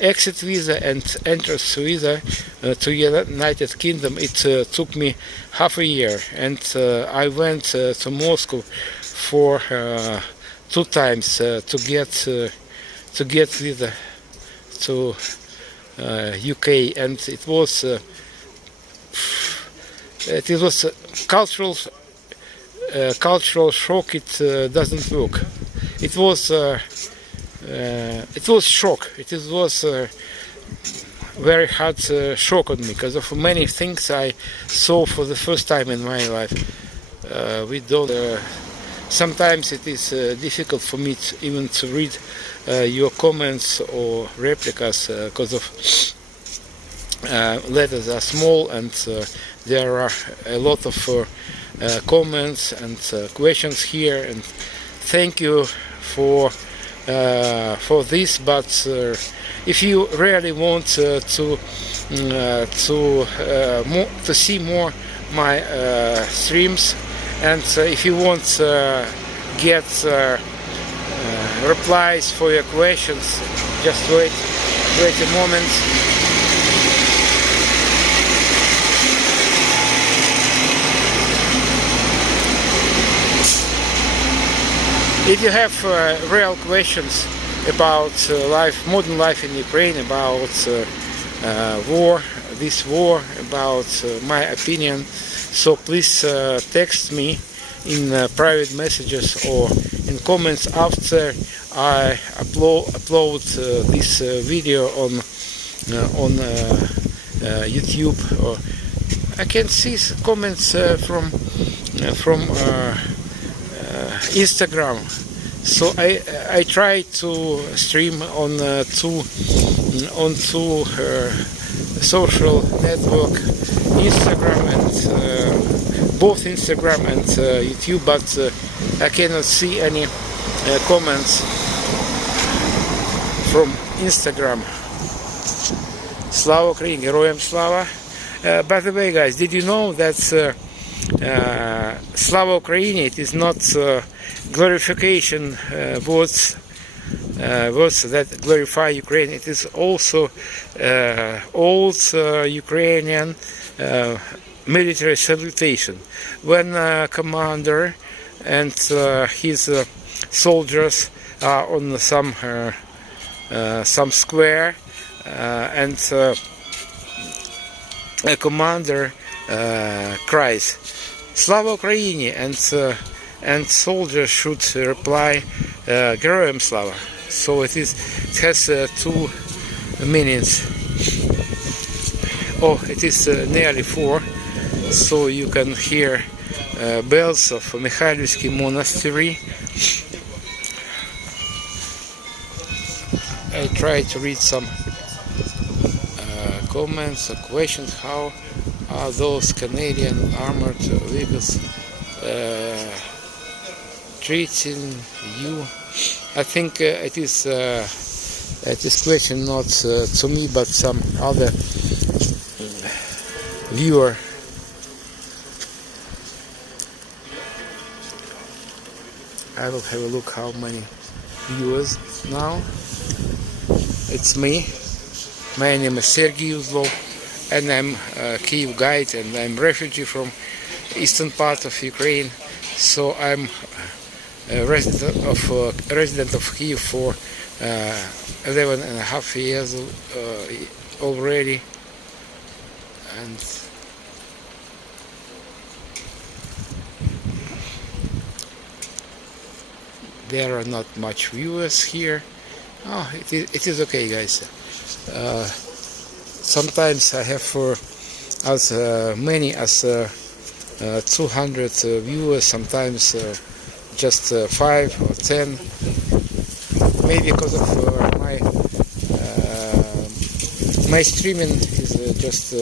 exit visa and entrance visa to United Kingdom, it took me half a year, and I went to Moscow for 2 times to get visa to UK, and it was cultural shock. It doesn't work. It was shock. It was very hard shock on me because of many things I saw for the first time in my life. We don't. Sometimes it is difficult for me even to read your comments or replicas because of letters are small, and there are a lot of comments and questions here. And thank you for this, but if you really want to see more my streams, and if you want to get replies for your questions, just wait a moment. If you have real questions about modern life in Ukraine, about this war, about my opinion, so please text me in private messages or in comments after I upload this video on YouTube. Or I can see comments from Instagram. So I try to stream on two social network, Instagram and both Instagram and YouTube, but I cannot see any comments from Instagram. Slava Ukraini, Героям слава. By the way, guys, did you know that Slava Ukraini, it is not glorification words that glorify Ukraine. It is also old Ukrainian military salutation. When commander and his soldiers are on some square, and a commander cries "Slava Ukraini," and soldiers should reply "Героям слава." So it has 2 meanings. Oh, it is nearly 4, so you can hear bells of Mikhailivsky Monastery. I try to read some comments or questions. How are those Canadian armored vehicles treating you? I think it is question not to me, but some other viewer. I will have a look how many viewers now. It's me. My name is Serhii Uzlov, and I'm a Kyiv guide, and I'm a refugee from eastern part of Ukraine. So I'm a resident of Kyiv for 11 and a half years already, and there are not much viewers here. Oh, it is okay, guys. Sometimes I have as many as 200 viewers, sometimes just 5 or 10. Maybe because of my streaming is just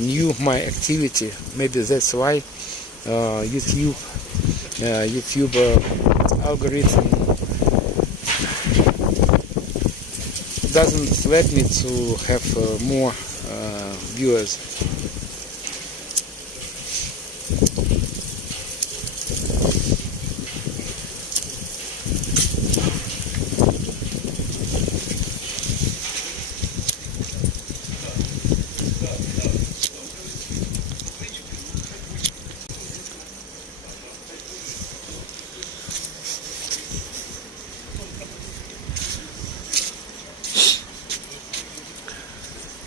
new, my activity. Maybe that's why YouTube algorithm doesn't let me to have more viewers.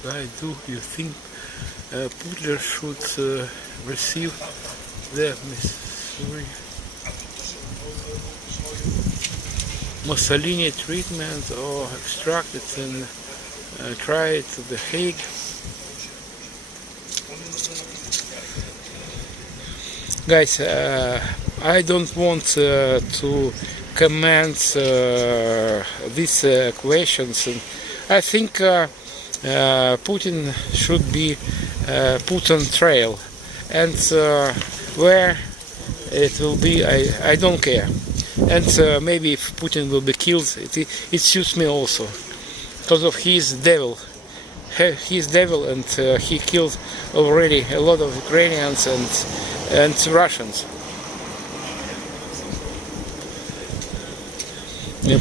Why do you think Putin should receive the Mussolini treatment or extracted and tried to The Hague? Guys, I don't want to comment these questions. I think Putin should be put on trial, and where it will be, I don't care. And maybe if Putin will be killed, it suits me also, because of his devil. He's devil, and he killed already a lot of Ukrainians and Russians.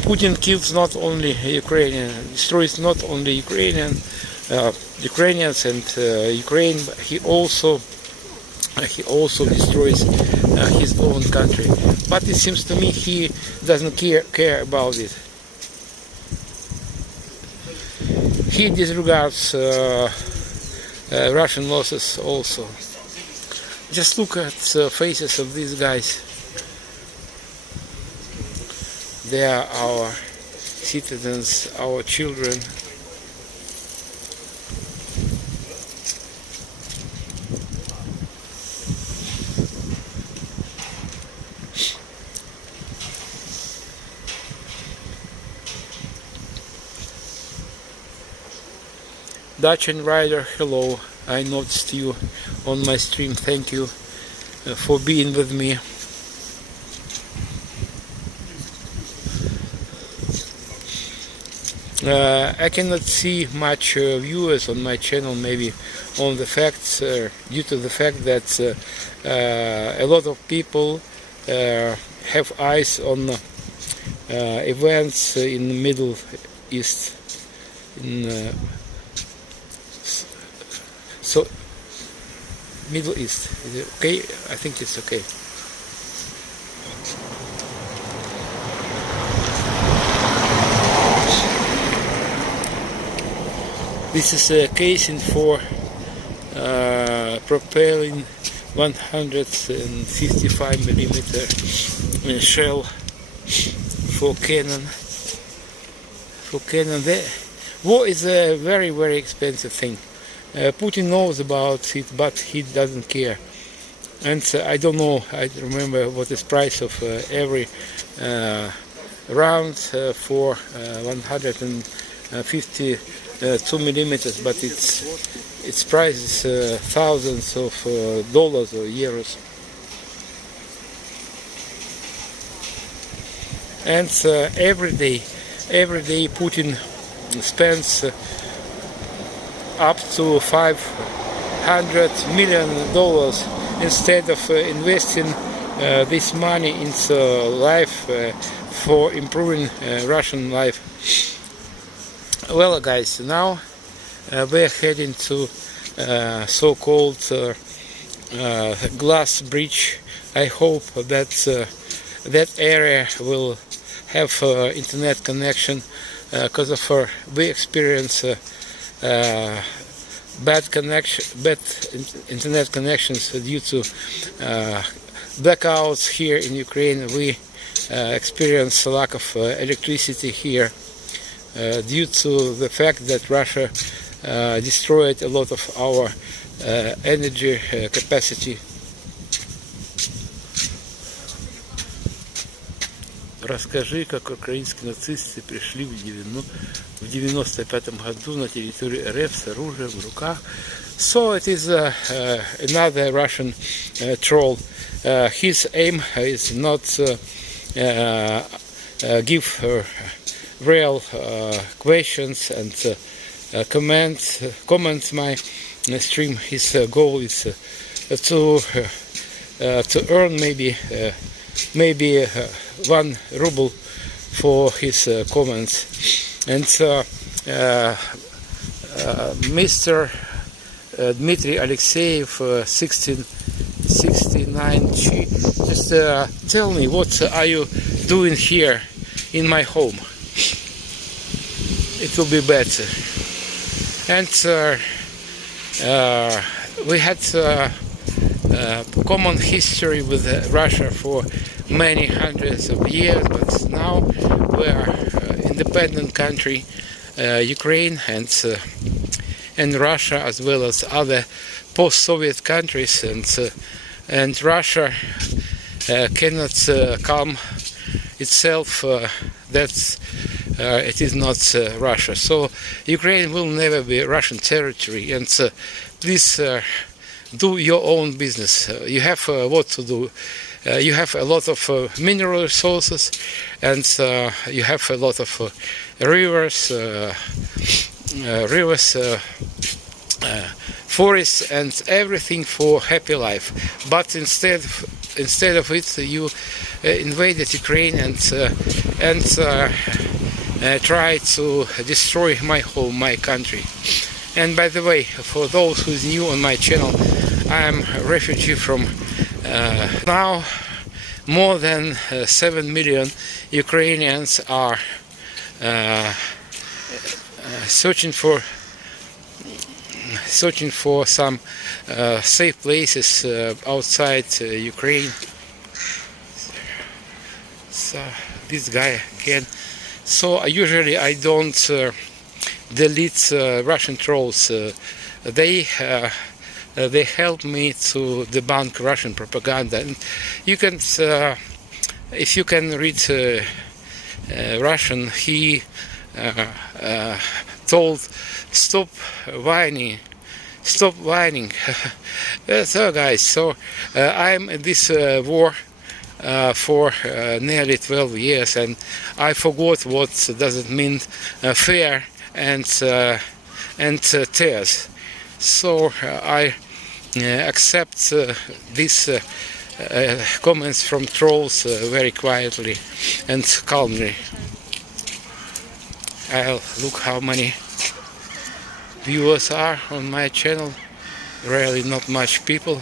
Putin kills not only Ukrainian, destroys not only Ukrainians and Ukraine, but he also destroys his own country. But it seems to me he doesn't care about it. He disregards Russian losses also. Just look at the faces of these guys. They are our citizens, our children. Dacian Rider, hello. I noticed you on my stream. Thank you for being with me. I cannot see much viewers on my channel, maybe on the facts, due to the fact that a lot of people have eyes on events in the Middle East. So Middle East, is it okay? I think it's okay. This is a casing for propelling 155mm shell for cannon. War is a very, very expensive thing. Putin knows about it, but he doesn't care. And I don't know. I remember what is price of every round for 152mm, but its price is thousands of dollars or euros. And every day Putin spends up to $500 million instead of investing this money into life for improving Russian life. Well, guys, now we're heading to so-called glass bridge. I hope that that area will have internet connection, because of we experience bad internet connections due to blackouts here in Ukraine. We experience a lack of electricity here due to the fact that Russia destroyed a lot of our energy capacity. Расскажи, как украинские нацисты пришли в 95 году на территорию РФ с оружием в руках. So it is another Russian troll. His aim is not give real questions and comment my stream. His goal is to earn maybe 1 ruble for his comments. And Mr. Dmitry Alexeyev, 1669G, just tell me, what are you doing here in my home? It will be better. And we had common history with Russia for many hundreds of years, but now we are independent country, Ukraine and Russia, as well as other post-Soviet countries, and Russia cannot calm itself that it is not Russia. So Ukraine will never be Russian territory, and please do your own business. You have what to do. You have a lot of mineral resources, and you have a lot of rivers, forests, and everything for happy life. But instead of it, you invaded Ukraine and try to destroy my home, my country. And by the way, for those who's new on my channel, I am a refugee from now more than 7 million Ukrainians are searching for some safe places outside Ukraine. So this guy again. So usually I don't delete Russian trolls. They help me to debunk Russian propaganda. And you can, if you can read Russian, he told, stop whining. So guys, so I'm in this war for nearly 12 years, and I forgot what does it mean fear and tears. So I accept these comments from trolls very quietly and calmly. I'll look how many viewers are on my channel. Really not much people.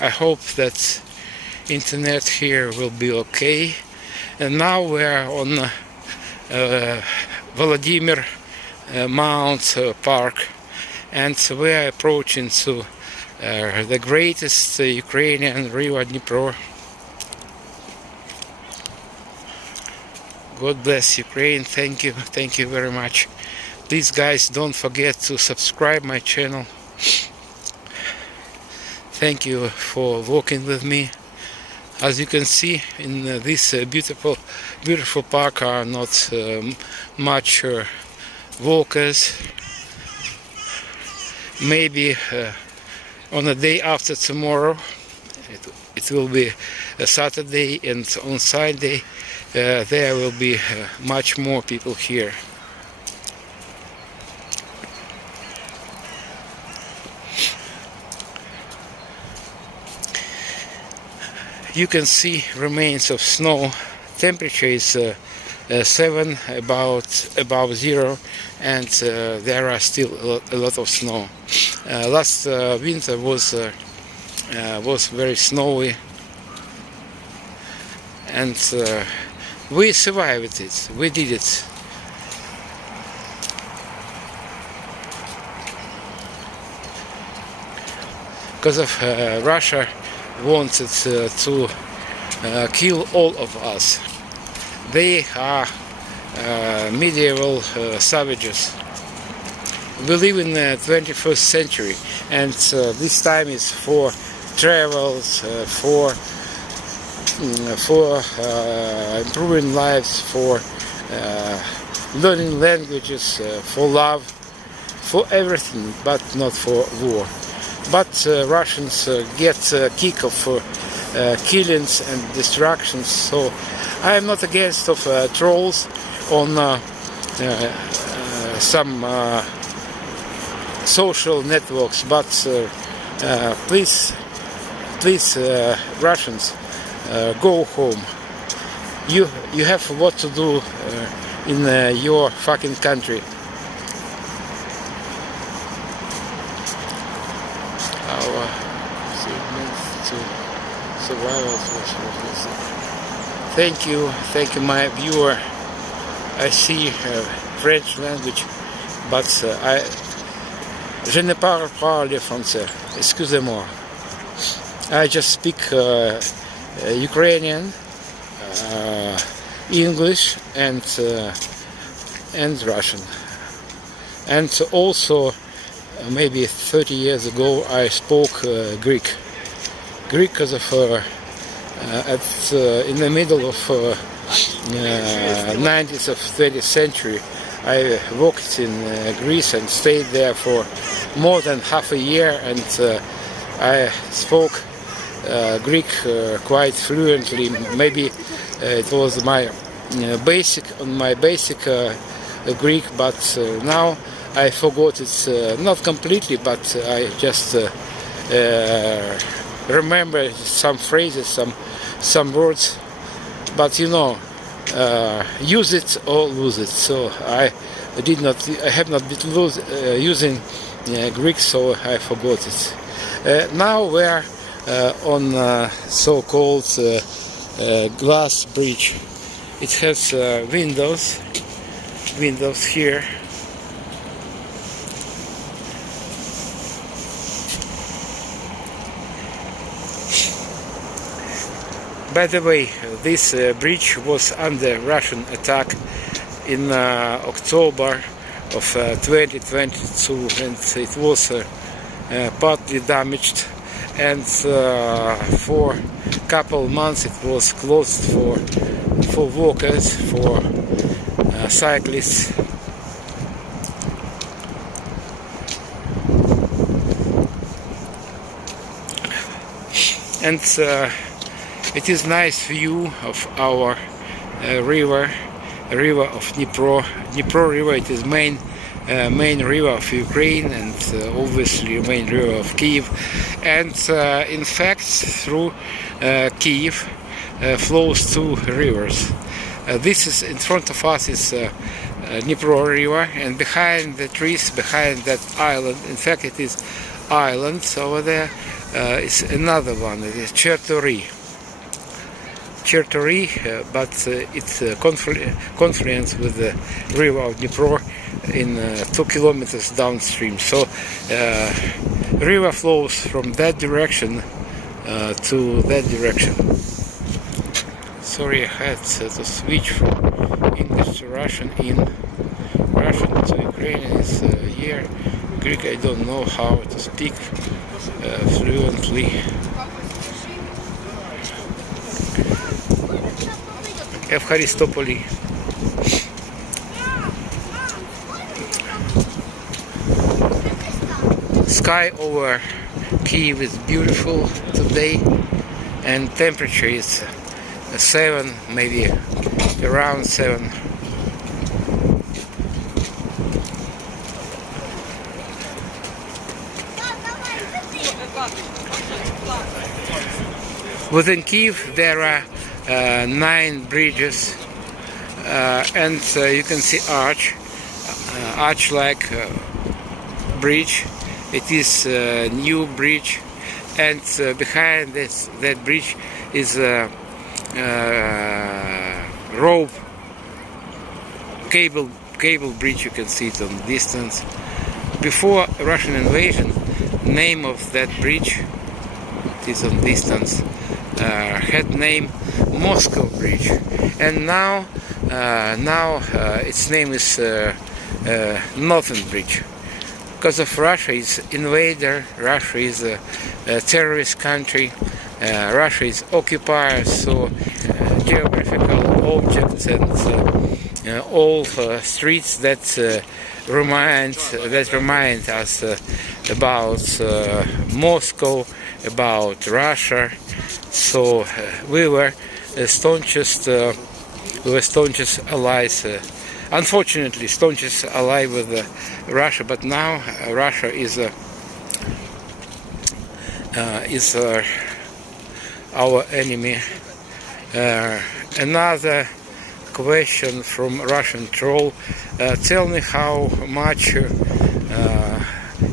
I hope that internet here will be okay. And now we're on Vladimir Mount Park, and we're approaching to the greatest Ukrainian river, Dnipro. God bless Ukraine. Thank you very much. Please guys, don't forget to subscribe my channel. Thank you for walking with me. As you can see, in this beautiful park are not much walkers. Maybe on the day after tomorrow, it will be a Saturday, and on Sunday there will be much more people here. you can see remains of snow. Temperature is 7 above 0, and there are still a lot of snow. Last winter was very snowy, and we survived it. We did it. Because of Russia wanted to kill all of us. They are medieval savages. We live in the 21st century, and this time is for travels, for improving lives, for learning languages, for love, for everything, but not for war. But Russians get a kick of killings and destructions, so I am not against of trolls on some social networks, but please Russians, go home. You have what to do in your fucking country. Our statements to survivors. Thank you, my viewer. I see French language, but je ne parle pas le français. Excusez-moi. I just speak Ukrainian, English, and Russian. And also, maybe 30 years ago, I spoke Greek. Greek because of in the middle of 90s of 20th century, I worked in Greece and stayed there for more than half a year, and I spoke Greek quite fluently. Maybe it was my basic Greek, but now I forgot it, not completely, but I just remember some phrases, some words, but you know, use it or lose it. So I have not been using Greek, so I forgot it. Now we are on so-called glass bridge. It has windows here. By the way, this bridge was under Russian attack in October of 2022, and it was partly damaged, and for a couple months it was closed for walkers, for cyclists. And it is nice view of our river of Dnipro. Dnipro River, it is main river of Ukraine, and obviously main river of Kyiv. And in fact, through Kyiv flows two rivers. This is in front of us is Dnipro River, and behind the trees, behind that island, in fact it is islands over there, is another one. It is Chernobyl. But it's a confluence with the river of Dnipro in 2 kilometers downstream. So river flows from that direction to that direction. Sorry, I had to switch from English to Russian. In Russian to Ukrainian is here. Greek I don't know how to speak fluently. В Харистополі. Sky over Kyiv is beautiful today, and temperature is 7, maybe around 7. Within Kyiv there are 9 bridges, and you can see arch-like bridge. It is a new bridge, and behind that bridge is a rope cable bridge. You can see it on distance. Before Russian invasion, name of that bridge, it is on distance, had name Moscow Bridge, and now its name is Northern Bridge. Because of Russia is invader, Russia is a terrorist country, Russia is occupier, so geographical objects and all streets that remind us about Moscow, about Russia. So we were staunchest allies. Unfortunately, staunchest ally with Russia, but now Russia is our enemy. Another question from Russian troll: tell me how much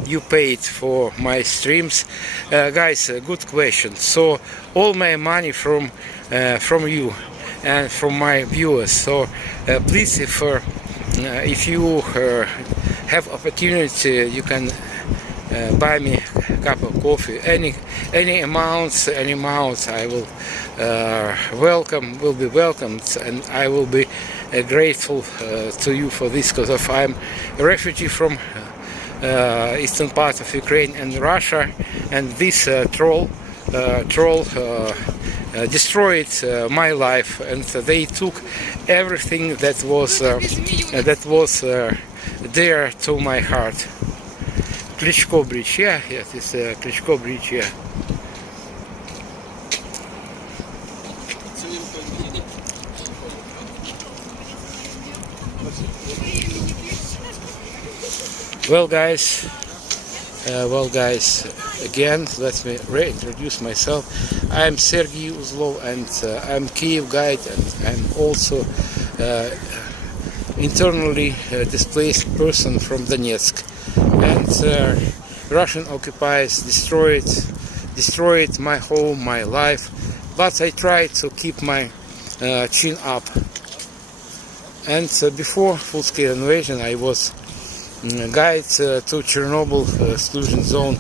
you paid for my streams. Guys, good question. So all my money from you and from my viewers. So please, if you have opportunity, you can buy me a cup of coffee. Any amounts I will will be welcomed, and I will be grateful to you for this, because I'm a refugee from eastern part of Ukraine and Russia, and this troll destroyed my life, and they took everything that was dear to my heart. Klitschko Bridge, yeah, yes, it's Klitschko Bridge, yeah. Well guys, again, let me reintroduce myself. I'm Serhii Uzlov, and I'm Kyiv guide, and I'm also internally displaced person from Donetsk. And Russian occupiers destroyed my home, my life, but I tried to keep my chin up. And before full-scale invasion, I was guide to Chernobyl exclusion zone,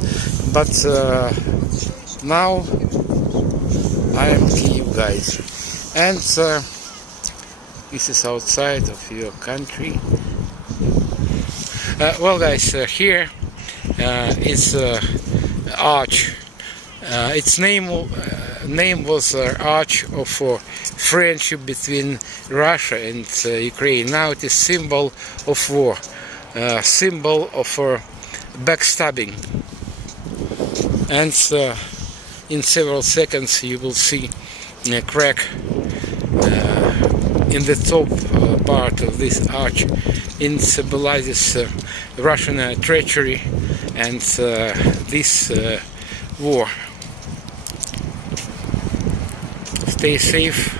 but now I am Kyiv guide, and this is outside of your country. Well guys, here is arch. Its name was Arch of friendship between Russia and Ukraine. Now it is symbol of war. Symbol of backstabbing, and in several seconds you will see a crack in the top part of this arch. It symbolizes Russian treachery and this war. Stay safe,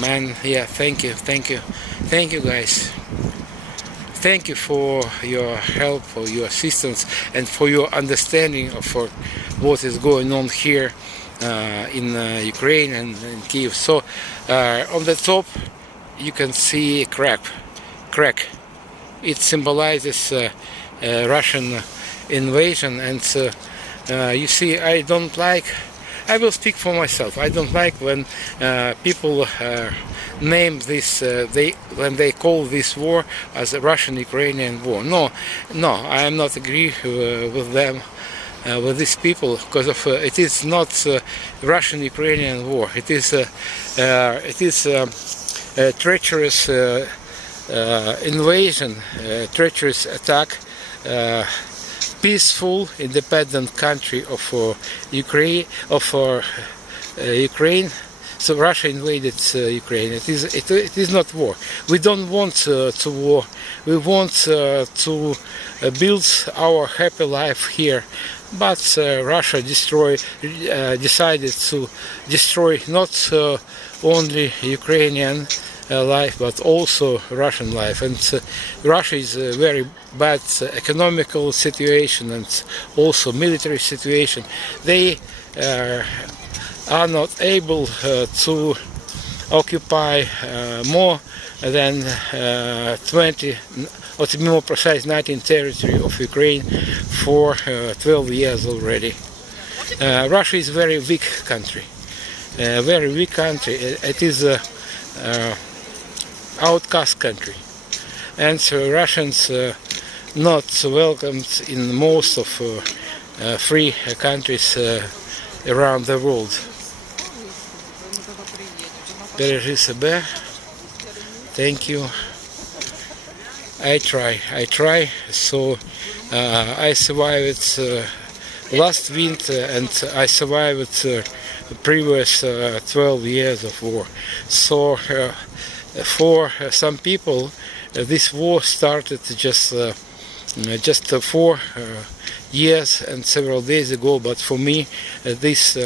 man. Yeah, thank you guys. Thank you for your help, for your assistance, and for your understanding of what is going on here in Ukraine and in Kyiv. So on the top you can see a crack. It symbolizes Russian invasion, and you see, I will speak for myself. I don't like when people name this, when they call this war as a Russian-Ukrainian war. No, I am not agree with them, with these people, because of it is not Russian-Ukrainian war. It is a treacherous invasion, treacherous attack. Peaceful, independent country of Ukraine So Russia invaded Ukraine. It is not war. We don't want to war. We want to build our happy life here. But Russia decided to destroy not only Ukrainian life, but also Russian life. And Russia is a very bad economical situation and also military situation. They are not able to occupy more than 20, or to be more precise, 19 territory of Ukraine for 12 years already. Russia is a very weak country. Very weak country. It is a outcast country, and Russians not welcomed in most of free countries around the world. Бережи себе. Thank you. I try. So I survived last winter, and I survived the previous 12 years of war. So for some people, this war started just 4 years and several days ago. But for me, this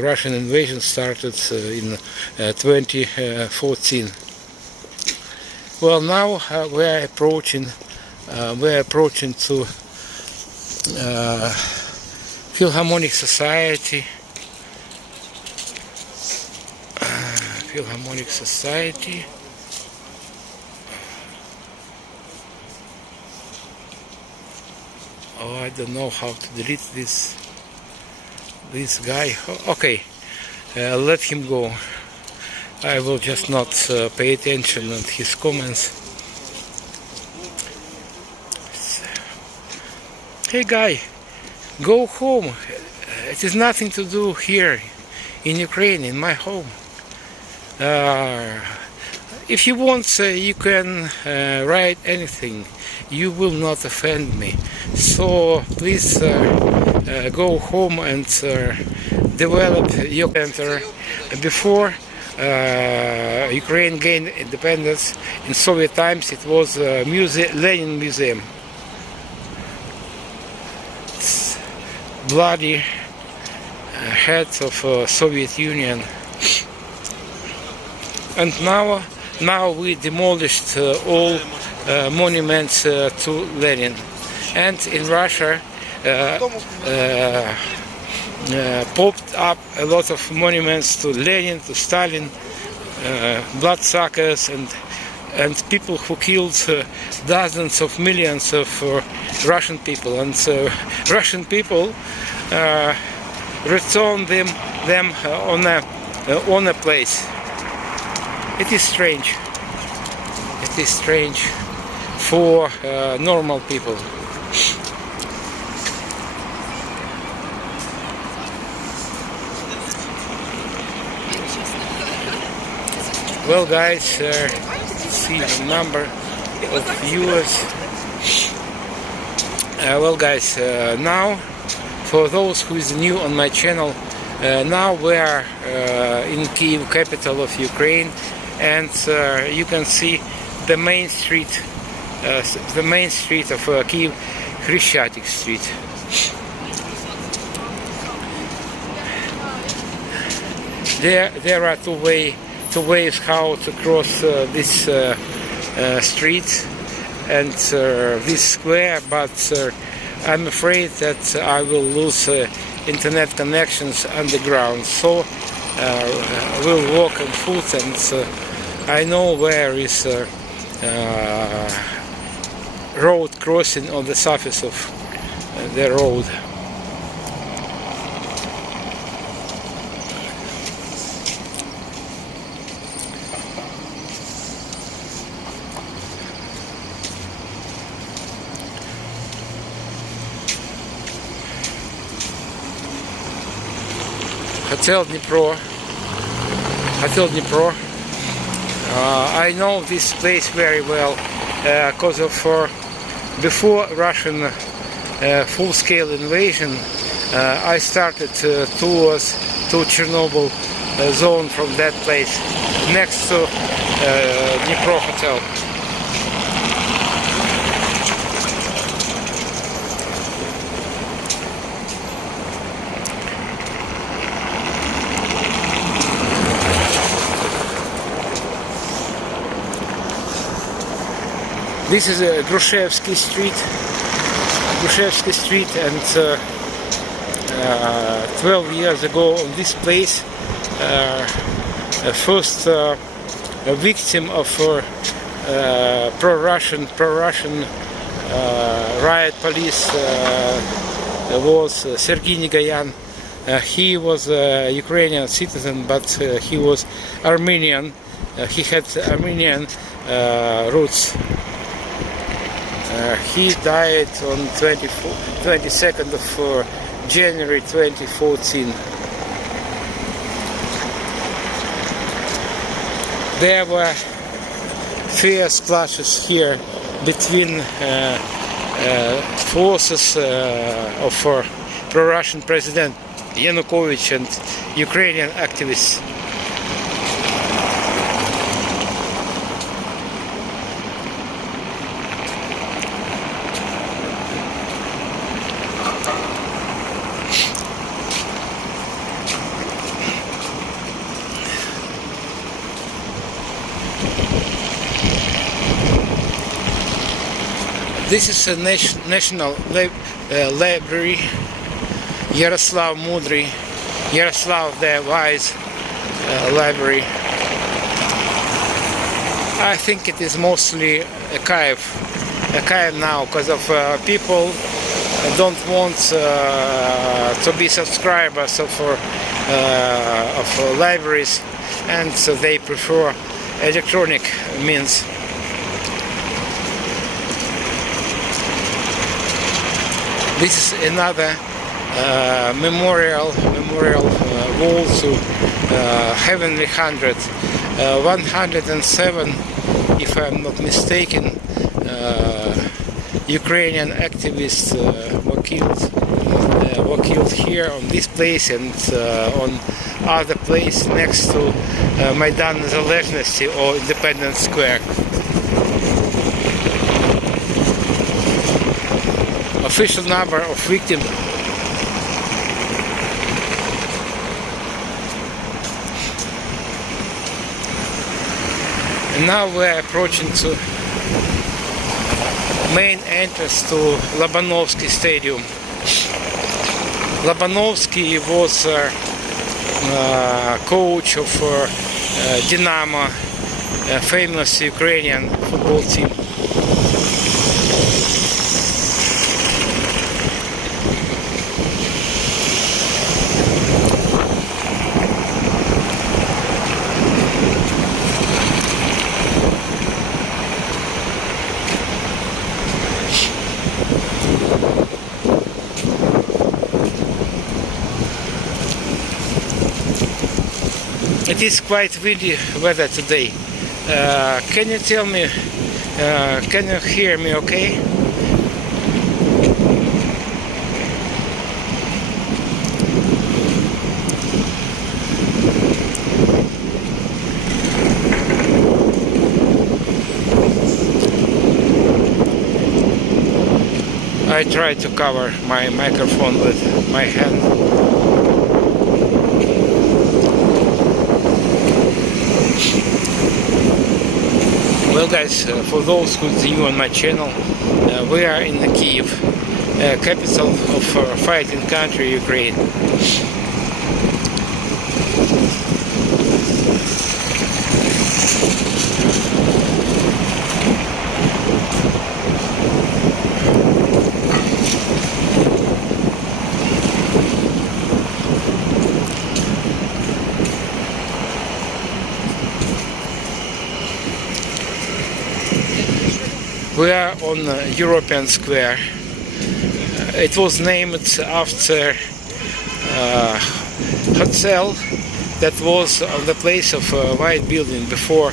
Russian invasion started in 2014. Well, now we're approaching to Philharmonic Society. Philharmonic Society. Oh, I don't know how to delete this guy. Okay, let him go. I will just not pay attention to his comments. Hey guy, go home. It is nothing to do here in Ukraine, in my home. If you want, you can write anything. You will not offend me. So please go home and develop your center. Before Ukraine gained independence, in Soviet times, it was a Lenin Museum. It's bloody head of Soviet Union. And now we demolished all monuments to Lenin. And in Russia popped up a lot of monuments to Lenin, to Stalin, bloodsuckers, and people who killed dozens of millions of Russian people. And Russian people returned them on a place. It is strange. It is strange for normal people. Well, guys, see the number of viewers. Well, guys, now for those who is new on my channel, now we are in Kyiv, capital of Ukraine, and you can see the main street of Kyiv, Chrestiatic Street. There are two ways how to cross this street and this square, but I'm afraid that I will lose internet connections underground, so we'll walk on foot, and I know where is road crossing on the surface of the road. Hotel Dnipro. I know this place very well because of before Russian full-scale invasion, I started tours to Chernobyl zone from that place next to Dnipro Hotel. This is Grushevsky Street, and 12 years ago on this place, first victim of pro-Russian riot police was Serhii Uzlov. He was a Ukrainian citizen, but he was Armenian. He had Armenian roots. He died on 22nd of January 2014. There were fierce clashes here between forces of pro-Russian President Yanukovych and Ukrainian activists. This is a national library, Yaroslav Mudry, Yaroslav the Wise library. I think it is mostly a Kyiv now, because of people don't want to be subscribers of libraries, and so they prefer electronic means. This is another memorial wall to Heavenly 107, if I'm not mistaken, Ukrainian activists were killed here on this place and on other place next to Maidan Nezalezhnosti or Independence Square. Official number of victims and now we're approaching to main entrance to Lobanovsky Stadium. Lobanovsky was coach of Dynamo, a famous Ukrainian football team. It is quite windy weather today. Can you tell me, can you hear me okay? I try to cover my microphone with my hand. Well guys, for those who are new on my channel, we are in Kyiv, capital of fighting country Ukraine. We are on European Square. It was named after a hotel that was on the place of a white building before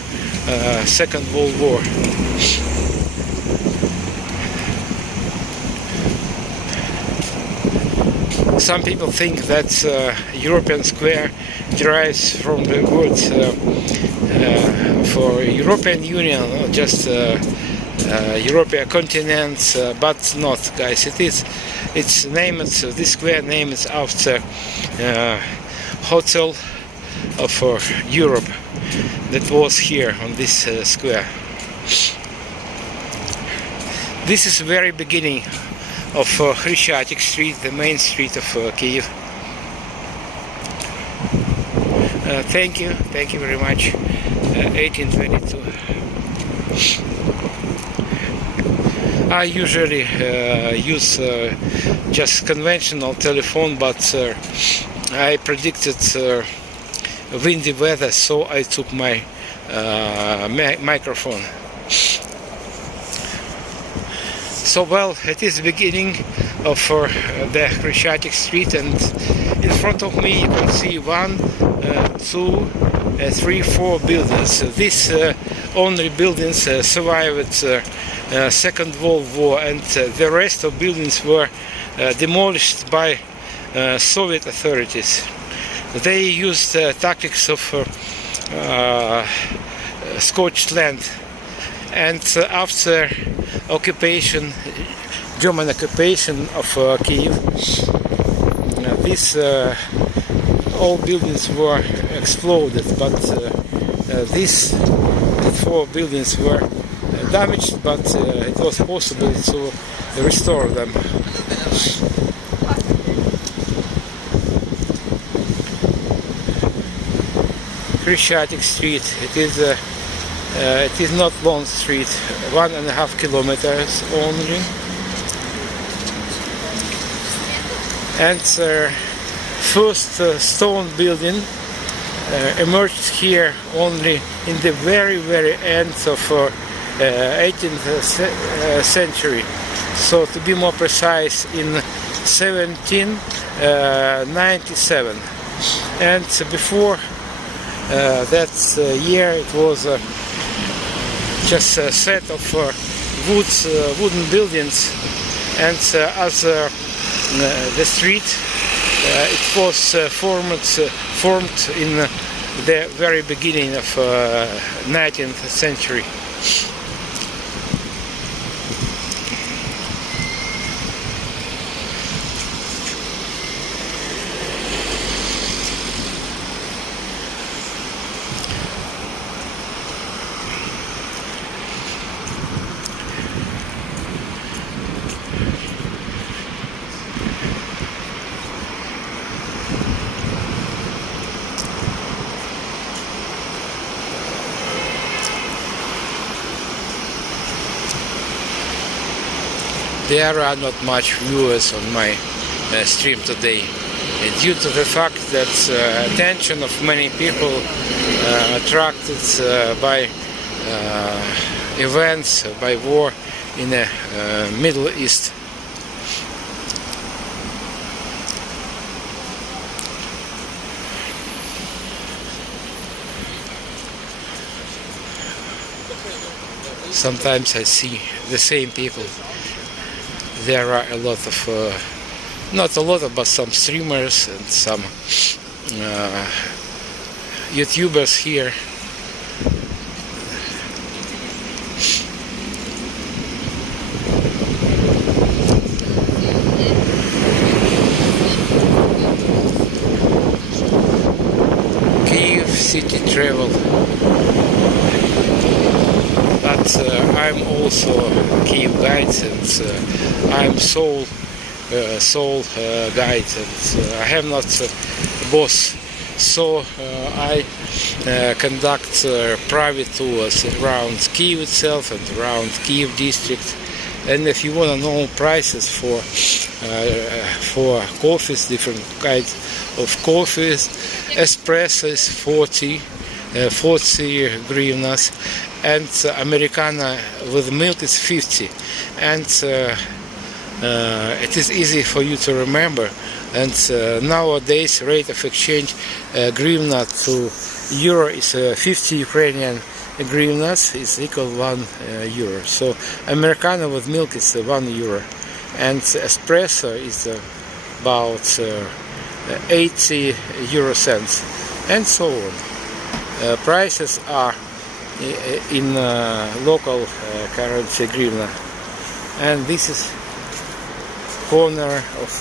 Second World War. Some people think that European square derives from the word for European Union, or just European continent, but not, guys. It's named, this square name is after hotel of Europe that was here on this square. This is the very beginning of Chrestiatic Street, the main street of Kyiv. Thank you very much. 1822. I usually use just conventional telephone, but I predicted windy weather, so I took my microphone. So well, it is the beginning of the Chrestiatic Street, and in front of me you can see 1, 2, 3, 4 buildings. These only buildings survived Second World War, and the rest of buildings were demolished by Soviet authorities. They used tactics of scorched land, and after occupation, German occupation of Kyiv, these all buildings were exploded, but these 4 buildings were damaged, but it was possible to restore them. Chrestiatic Street, it is not long street, 1.5 kilometers only, and first stone building emerged here only in the very end of 18th century. So to be more precise, in 1797, and before that year it was just a set of wooden buildings, and as the street it was formed in the very beginning of 19th century. There are not much viewers on my stream today, due to the fact that attention of many people attracted by events, by war in the Middle East. Sometimes I see the same people. There are a lot of, not a lot of, but some streamers and some YouTubers here. Kyiv city travel. But I'm also Kyiv guide, and I'm sole guide, and I have not boss, so I conduct private tours around Kyiv itself and around Kyiv district. And if you want to know prices for coffees, different kinds of coffees, espresso is 40 hryvnias, and Americano with milk is 50, and it is easy for you to remember. And nowadays rate of exchange hryvnia to euro is 50 Ukrainian hryvnias is equal 1 euro. So Americano with milk is 1 euro, and espresso is about 80 euro cents, and so on. Prices are in local currency hryvnia, and this is corner of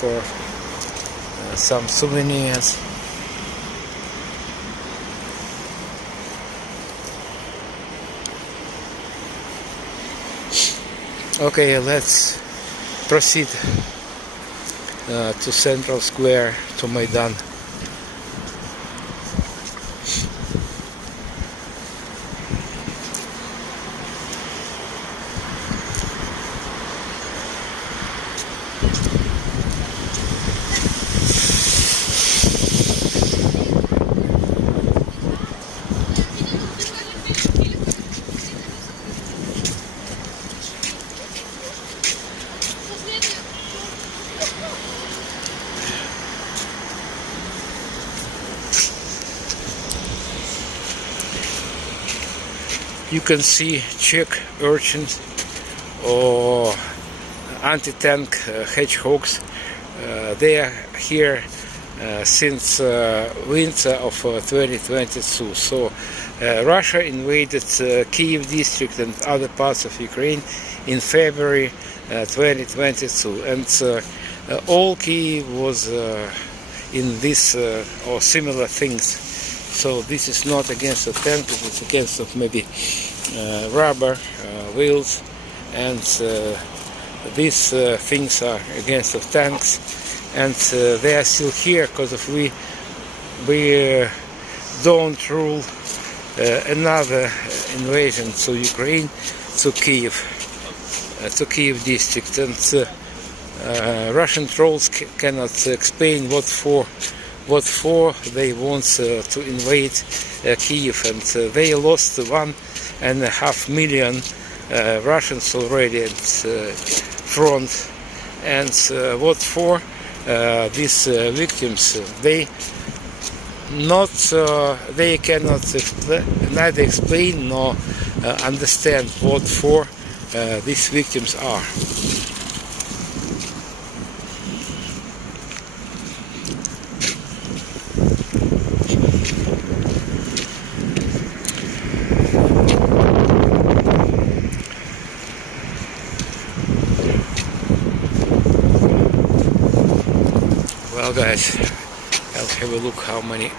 some souvenirs. Okay, let's proceed to Central Square, to Maidan. You can see Czech urchins or anti-tank hedgehogs. They are here since winter of 2022. So Russia invaded Kyiv district and other parts of Ukraine in February 2022, and all Kyiv was in this or similar things. So this is not against the tank, it's against of maybe rubber wheels, and these things are against of tanks, and they are still here because if we don't rule another invasion to Ukraine, to Kyiv district, and Russian trolls cannot explain what for they want to invade Kyiv, and they lost 1.5 million Russians already at front, and what for these victims, they cannot neither explain nor understand what for these victims are. Well guys, I'll have a look how many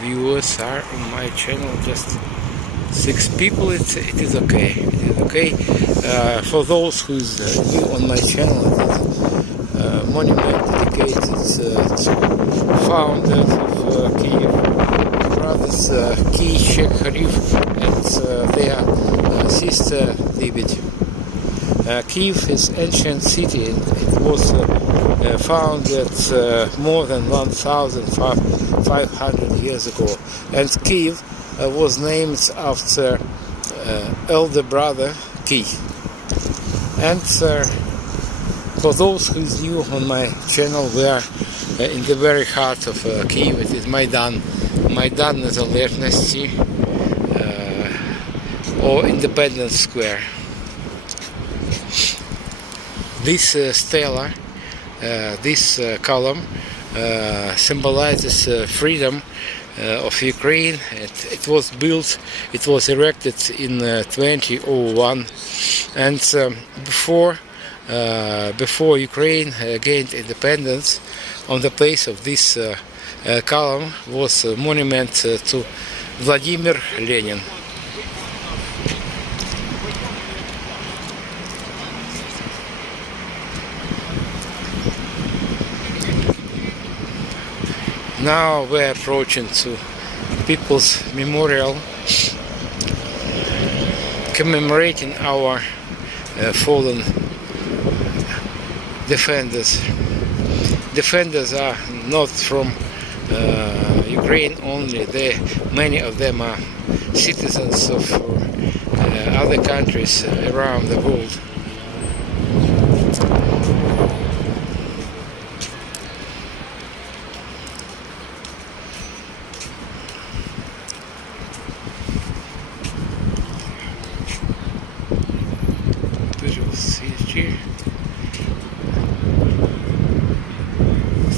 viewers are on my channel. Just 6 people. It is okay. It is okay. For those who is new on my channel, it is monument dedicated to founders of Kyiv, brothers Serhii and their sister David. Kyiv is an ancient city, and it was founded more than 1,500 years ago, and Kyiv was named after elder brother Kyi. And for those who is new on my channel, we are in the very heart of Kyiv. It is Maidan Незалежності or Independence Square. This stela, this column symbolizes freedom of Ukraine. It was built, it was erected in 2001, and before Ukraine gained independence, on the place of this column was a monument to Vladimir Lenin. Now we're approaching to People's Memorial, commemorating our fallen defenders. Defenders are not from Ukraine only. Many of them are citizens of other countries around the world.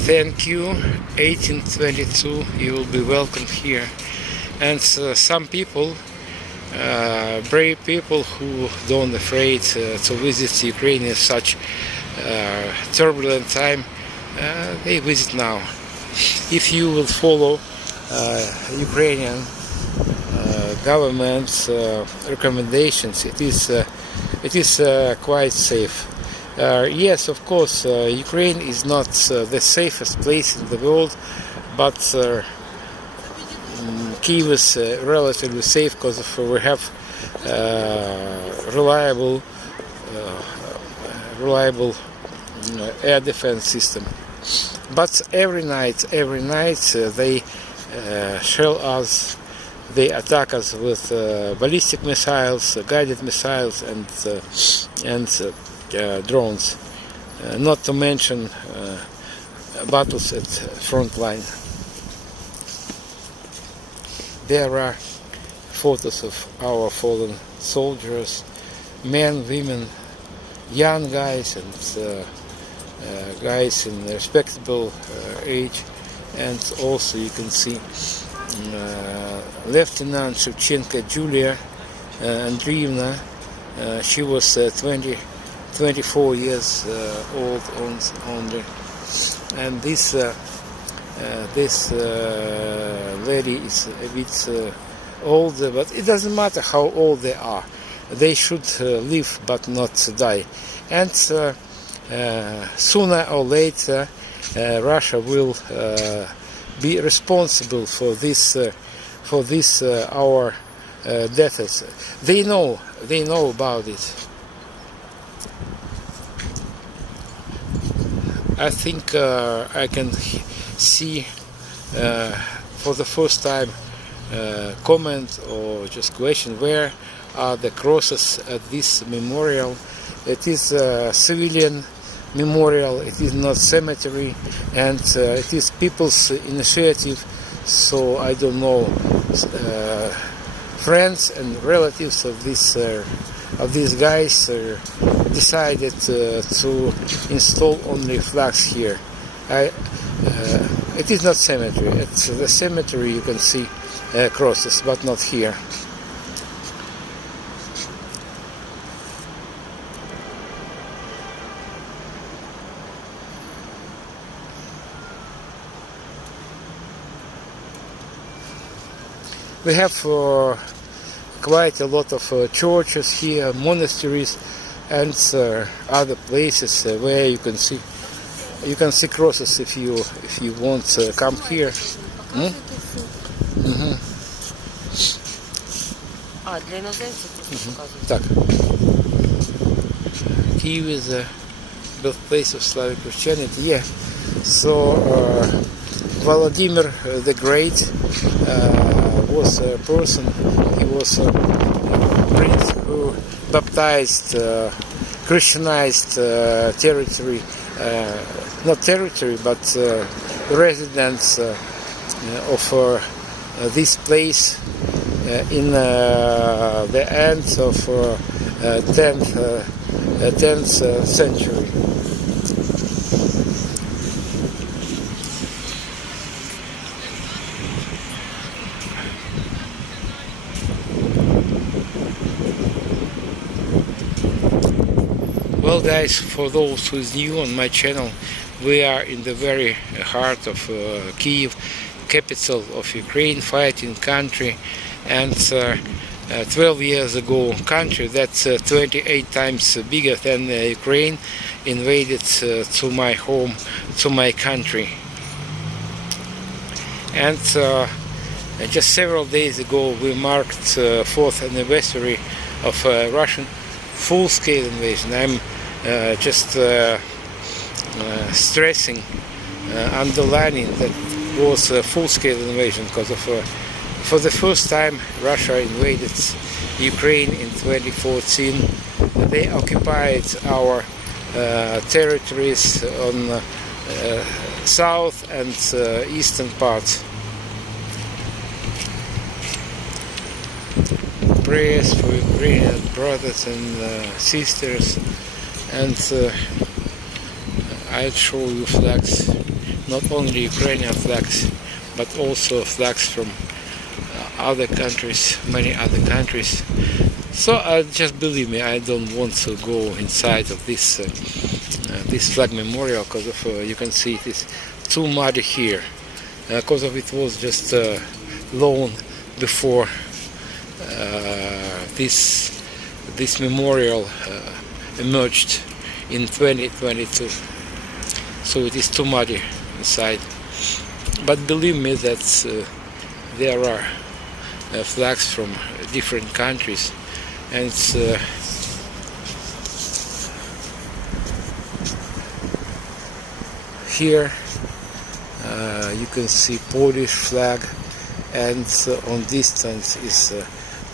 Thank you. 1822. You will be welcome here. And some people, brave people who don't afraid to visit Ukraine in such turbulent time, they visit now. If you will follow Ukrainian government's recommendations, it is quite safe. Yes, of course, Ukraine is not the safest place in the world, but Kyiv is relatively safe because we have reliable air defense system. But every night they shell us, they attack us with ballistic missiles, guided missiles, and drones. Not to mention battles at front line. There are photos of our fallen soldiers, men, women, young guys, and guys in respectable age, and also you can see Lieutenant Shevchenko Julia Andreevna. She was 24 years old only, and this lady is a bit older, but it doesn't matter how old they are. They should live but not die. And sooner or later, Russia will be responsible for this our deaths. They know about it. I think I can see for the first time comment or just question, where are the crosses at this memorial? It is a civilian memorial, it is not cemetery, and it is people's initiative, so I don't know. Friends and relatives of these guys decided to install only flags here. It is not cemetery. It's the cemetery, you can see crosses, but not here. We have quite a lot of churches here, monasteries, and other places where you can see crosses if you want to come here. Для іноземців просто показують. Так. Kyiv is the birthplace of Slavic Christianity. Yeah. So Vladimir the Great was a person. He was a prince who baptized, Christianized territory. Not territory, but residents of this place in the end of 10th century. Well guys, for those who is new on my channel, we are in the very heart of Kyiv, capital of Ukraine, fighting country, and 12 years ago country that's 28 times bigger than Ukraine invaded to my home, to my country. And just several days ago we marked 4th anniversary of Russian full-scale invasion. I'm just stressing, underlining that it was a full-scale invasion because of for the first time Russia invaded Ukraine in 2014. They occupied our territories on south and eastern parts. Prayers for Ukrainian brothers and sisters, and I'll show you flags not only Ukrainian flags, but also flags from other countries, many other countries. So just believe me, I don't want to go inside of this this flag memorial because of you can see it is too muddy here. Because of it was just long before this memorial emerged in 2022. So it is too muddy inside. But believe me that there are flags from different countries, and here you can see Polish flag, and on distance is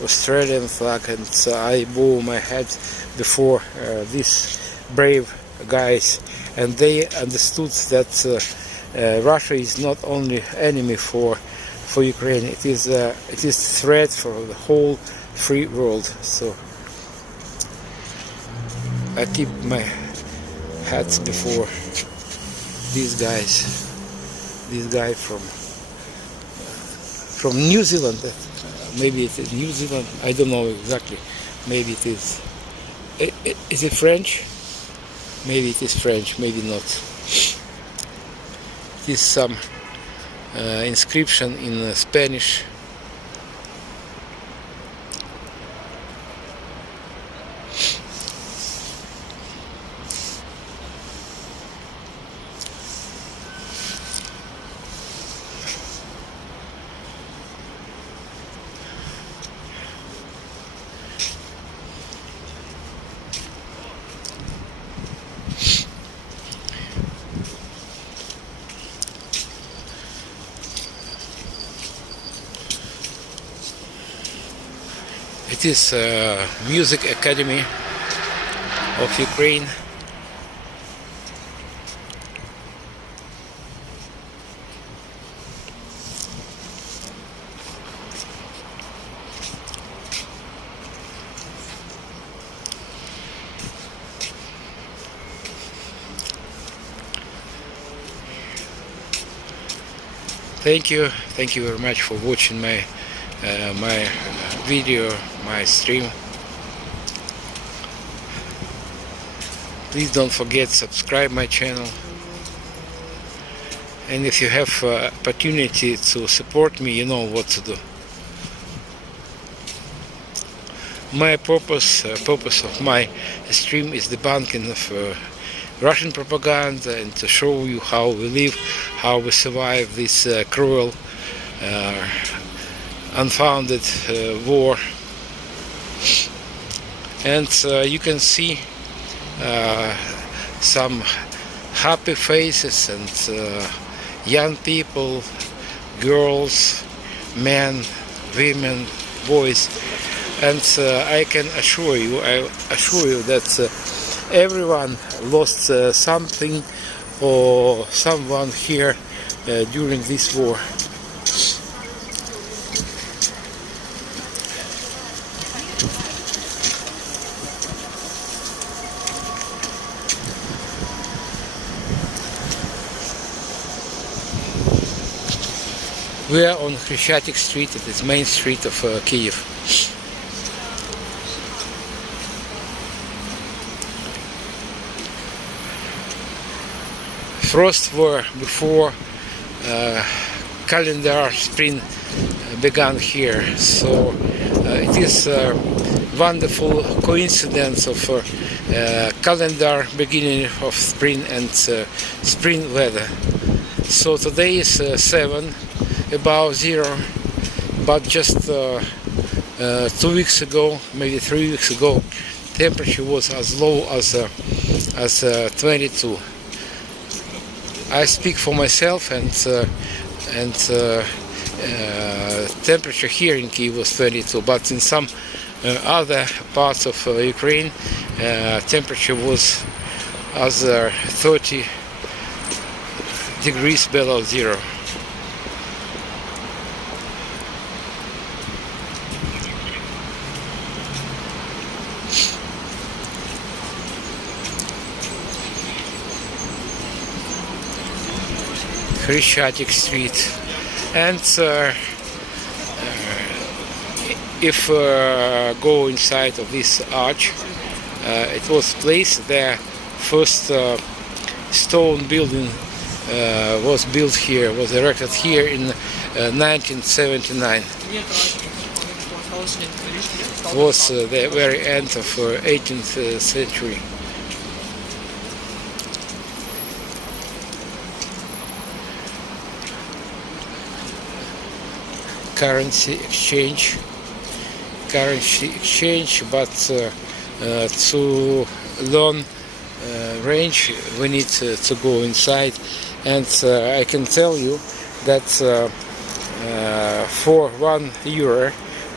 Australian flag, and I bow my head before these brave guys, and they understood that Russia is not only enemy for Ukraine, it is threat for the whole free world. So I keep my hat before these guys. This guy from New Zealand, maybe it is New Zealand, I don't know exactly. Maybe it is. Is it French? Maybe it is French, maybe not. It is some inscription in Spanish. It is Music Academy of Ukraine. Thank you very much for watching my video, my stream. Please don't forget subscribe my channel, and if you have opportunity to support me, you know what to do. My purpose of my stream is debunking of Russian propaganda, and to show you how we live, how we survive this cruel, unfounded war. And you can see some happy faces and young people, girls, men, women, boys, and I can assure you that everyone lost something or someone here during this war. We are on Khreshchatyk Street, it is main street of Kyiv. Frost were before calendar spring began here, so it is a wonderful coincidence of calendar beginning of spring and spring weather. So today is 7 above 0, but just 2 weeks ago, maybe 3 weeks ago, temperature was as low as 22. I speak for myself, and temperature here in Kyiv was 22, but in some other parts of Ukraine, temperature was as 30 degrees below 0. Chrestiatic Street. And if go inside of this arch, it was placed there. First stone building was built here, was erected here in 1979. It was the very end of 18th century. Currency exchange, but to learn range we need to go inside, and I can tell you that for €1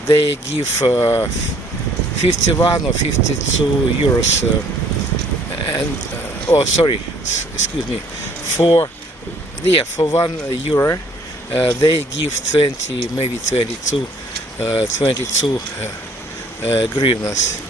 they give 51 or 52 euros and oh sorry, excuse me, for €1 they give 20, maybe 22 hryvnias.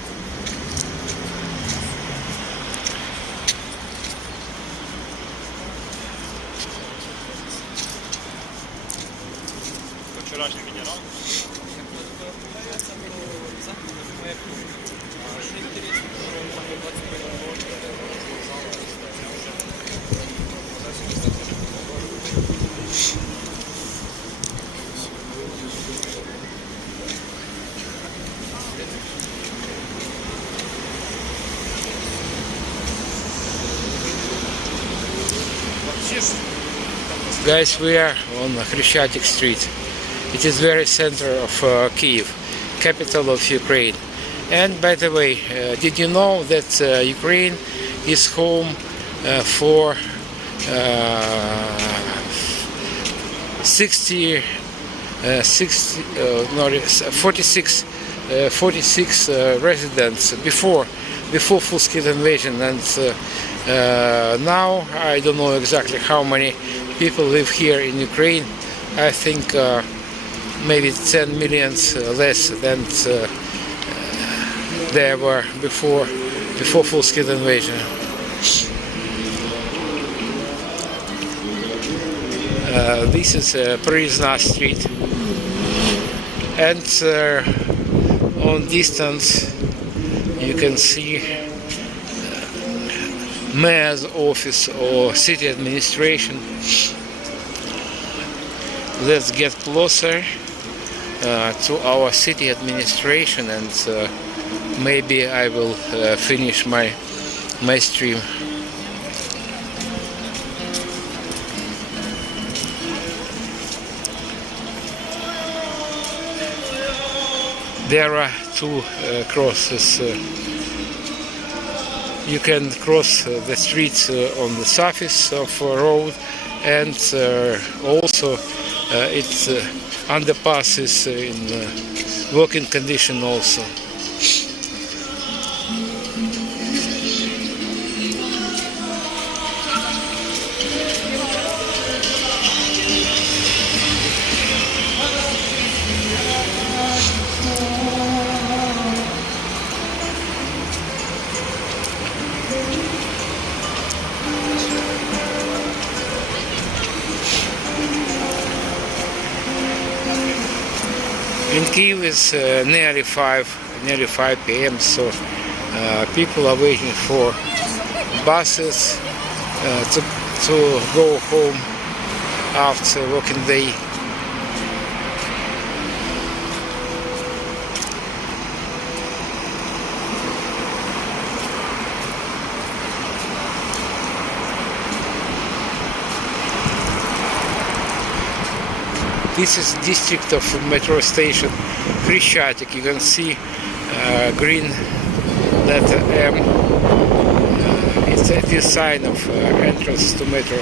Guys, we are on Chrestiatic Street. It is very center of Kyiv, capital of Ukraine. And by the way, did you know that Ukraine is home for 46 residents before full-scale invasion, and now I don't know exactly how many people live here in Ukraine. I think maybe 10 million less than there were before full-scale invasion. This is Prisoner Street, and on distance you can see mayor's office or city administration. Let's get closer to our city administration, and maybe I will finish my stream. There are two crosses. You can cross the streets on the surface of a road, and also it's underpasses in working condition also. In Kyiv is nearly 5 p.m. so people are waiting for buses to go home after working day. This is district of metro station Chrestiatic. You can see green letter M. It's a sign of entrance to metro.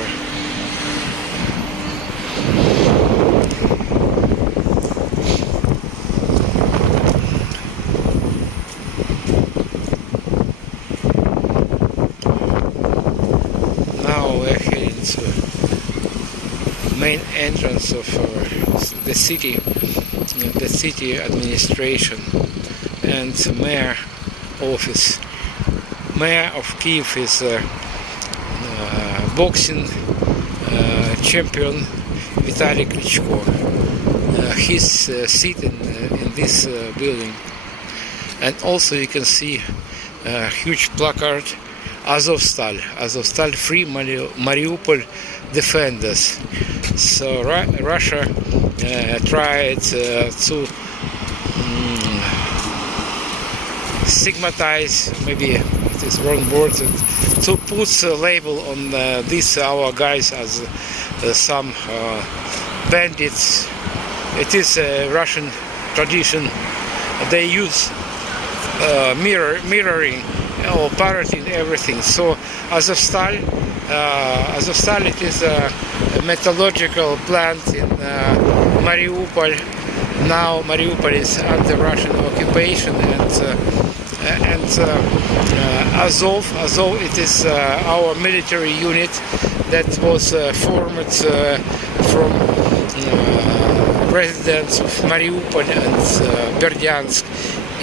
Now we're heading to main entrance of the city administration and mayor office. Mayor of Kyiv is boxing champion Vitaly Klitschko. He's sitting in this building, and also you can see a huge placard, Azovstal, free Mariupol defenders. So Russia tried to stigmatize, maybe it is wrong word, to put a label on these our guys as some bandits. It is a Russian tradition. They use mirroring or parroting everything. So Azovstal, it is a metallurgical plant in Mariupol. Now Mariupol is under Russian occupation, and Azov, it is our military unit that was formed from residents of Mariupol and Berdyansk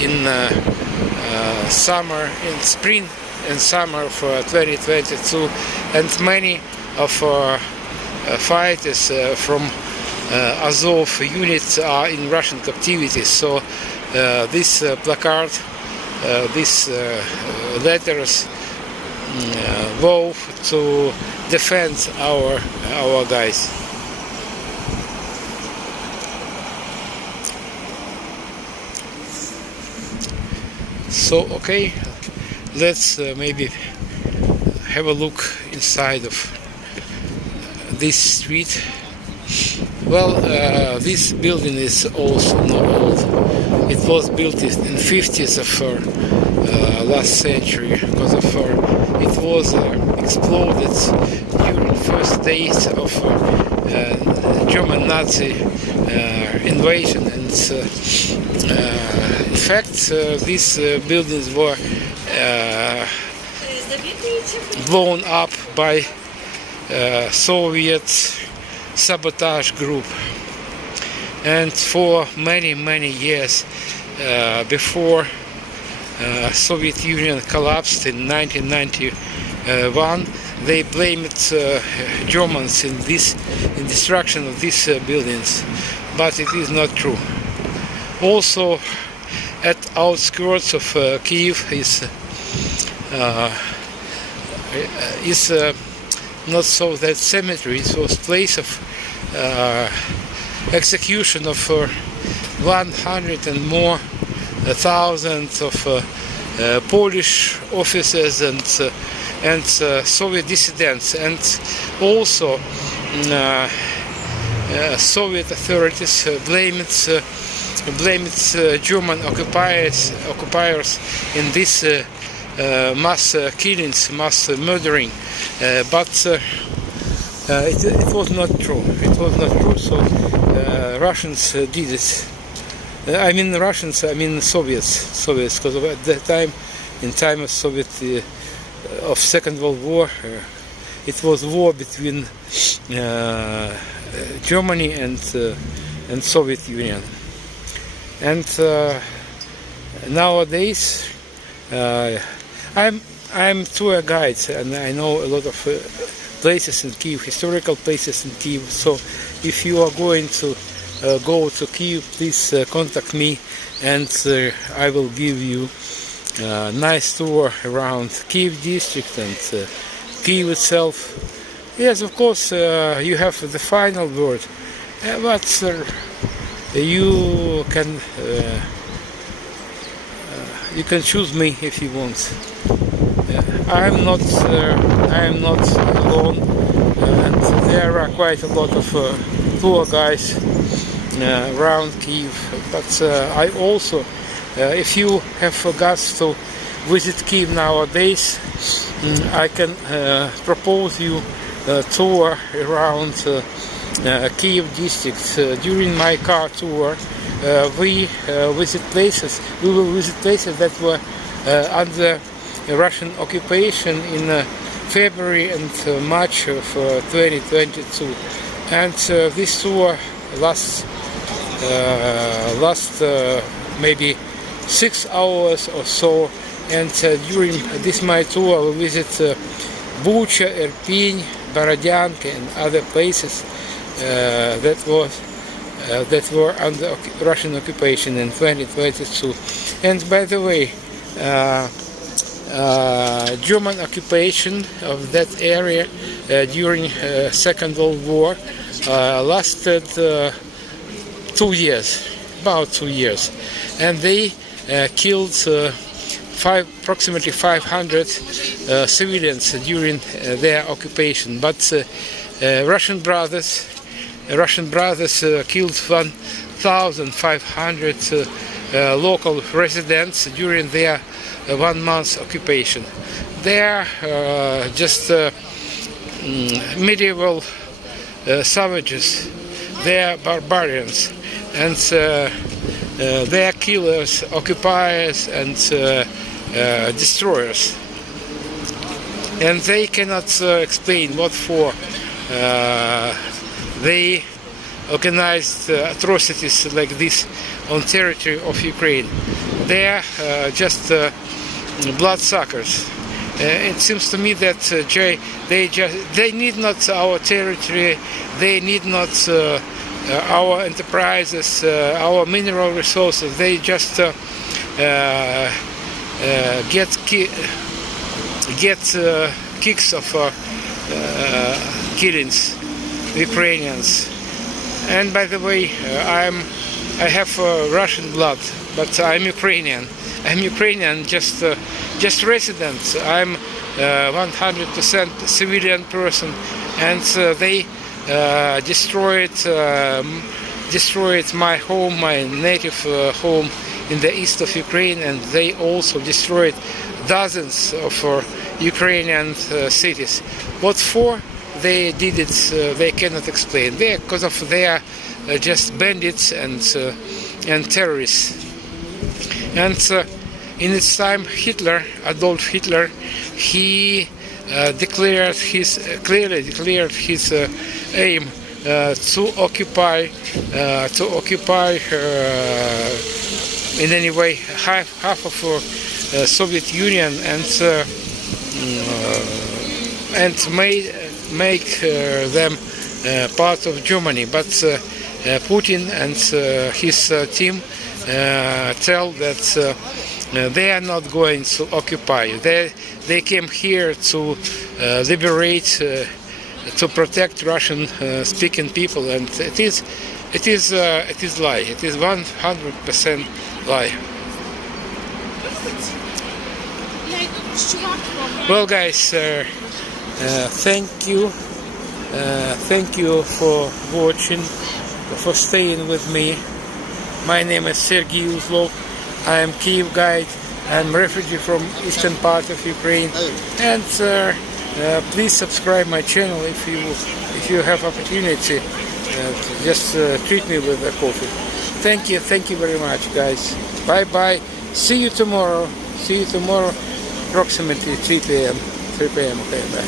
in spring and summer of 2022, and many of fighters from Azov units are in Russian captivity. So this placard, these letters vow to defend our guys. So okay, let's maybe have a look inside of this street. Well, this building is also not old. It was built in 50s of last century, because of it was exploded during first days of German Nazi invasion, and in fact these buildings were blown up by Soviet sabotage group, and for many years before Soviet Union collapsed in 1991, they blamed Germans in destruction of these buildings, but it is not true. Also, at outskirts of Kyiv is not so that cemetery. It was place of execution of 100 and more thousands of Polish officers and Soviet dissidents, and also Soviet authorities blamed German occupiers in this mass killings, mass murdering, but it was not true. It was not true. So Russians did it. I mean Russians. I mean Soviets, because at that time, in time of of Second World War, it was war between Germany and Soviet Union. And nowadays, I'm tour guide, and I know a lot of places in Kyiv, historical places in Kyiv. So if you are going to go to Kyiv, please contact me, and I will give you a nice tour around Kyiv district and Kyiv itself. Yes, of course, you have the final word, but you can choose me if you want. I am not alone, and there are quite a lot of tour guys around Kyiv. But I also, if you have guts to visit Kyiv nowadays, I can propose you a tour around Kyiv district. During my car tour, we will visit places that were under Russian occupation in February and March of 2022, and this tour lasts maybe 6 hours or so. And during this my tour, I will visit Bucha, Irpin, Borodyanka and other places that were under Russian occupation in 2022. And by the way, German occupation of that area during Second World War lasted 2 years, about 2 years, and they killed approximately 500 civilians during their occupation. But Russian brothers killed 1,500 local residents during their 1 month occupation. They are just medieval savages. They are barbarians, and they are killers, occupiers, and destroyers. And they cannot explain what for they organized atrocities like this on territory of Ukraine. They are just bloodsuckers. It seems to me that they need not our territory, they need not our enterprises, our mineral resources. They just get kicks of killings, Ukrainians. And by the way, I have Russian blood, but I'm Ukrainian. I'm Ukrainian, just resident. I'm 100% civilian person, and they destroyed my home, my native home in the east of Ukraine, and they also destroyed dozens of Ukrainian cities. What for? They did it. They cannot explain. Because of they are just bandits and terrorists. And in its time, Adolf Hitler, he clearly declared his aim to occupy in any way half of Soviet Union and make them part of Germany. But Putin and his team tell that they are not going to occupy. They came here to liberate, to protect Russian-speaking people, and it is lie. It is 100% lie. Well, guys, thank you for watching, for staying with me. My name is Serhii Uzlov. I am Kyiv guide. I'm a refugee from eastern part of Ukraine, and please subscribe my channel if you have opportunity. Just treat me with a coffee. Thank you very much, guys. Bye. See you tomorrow. Approximately 3 p.m. Okay, bye.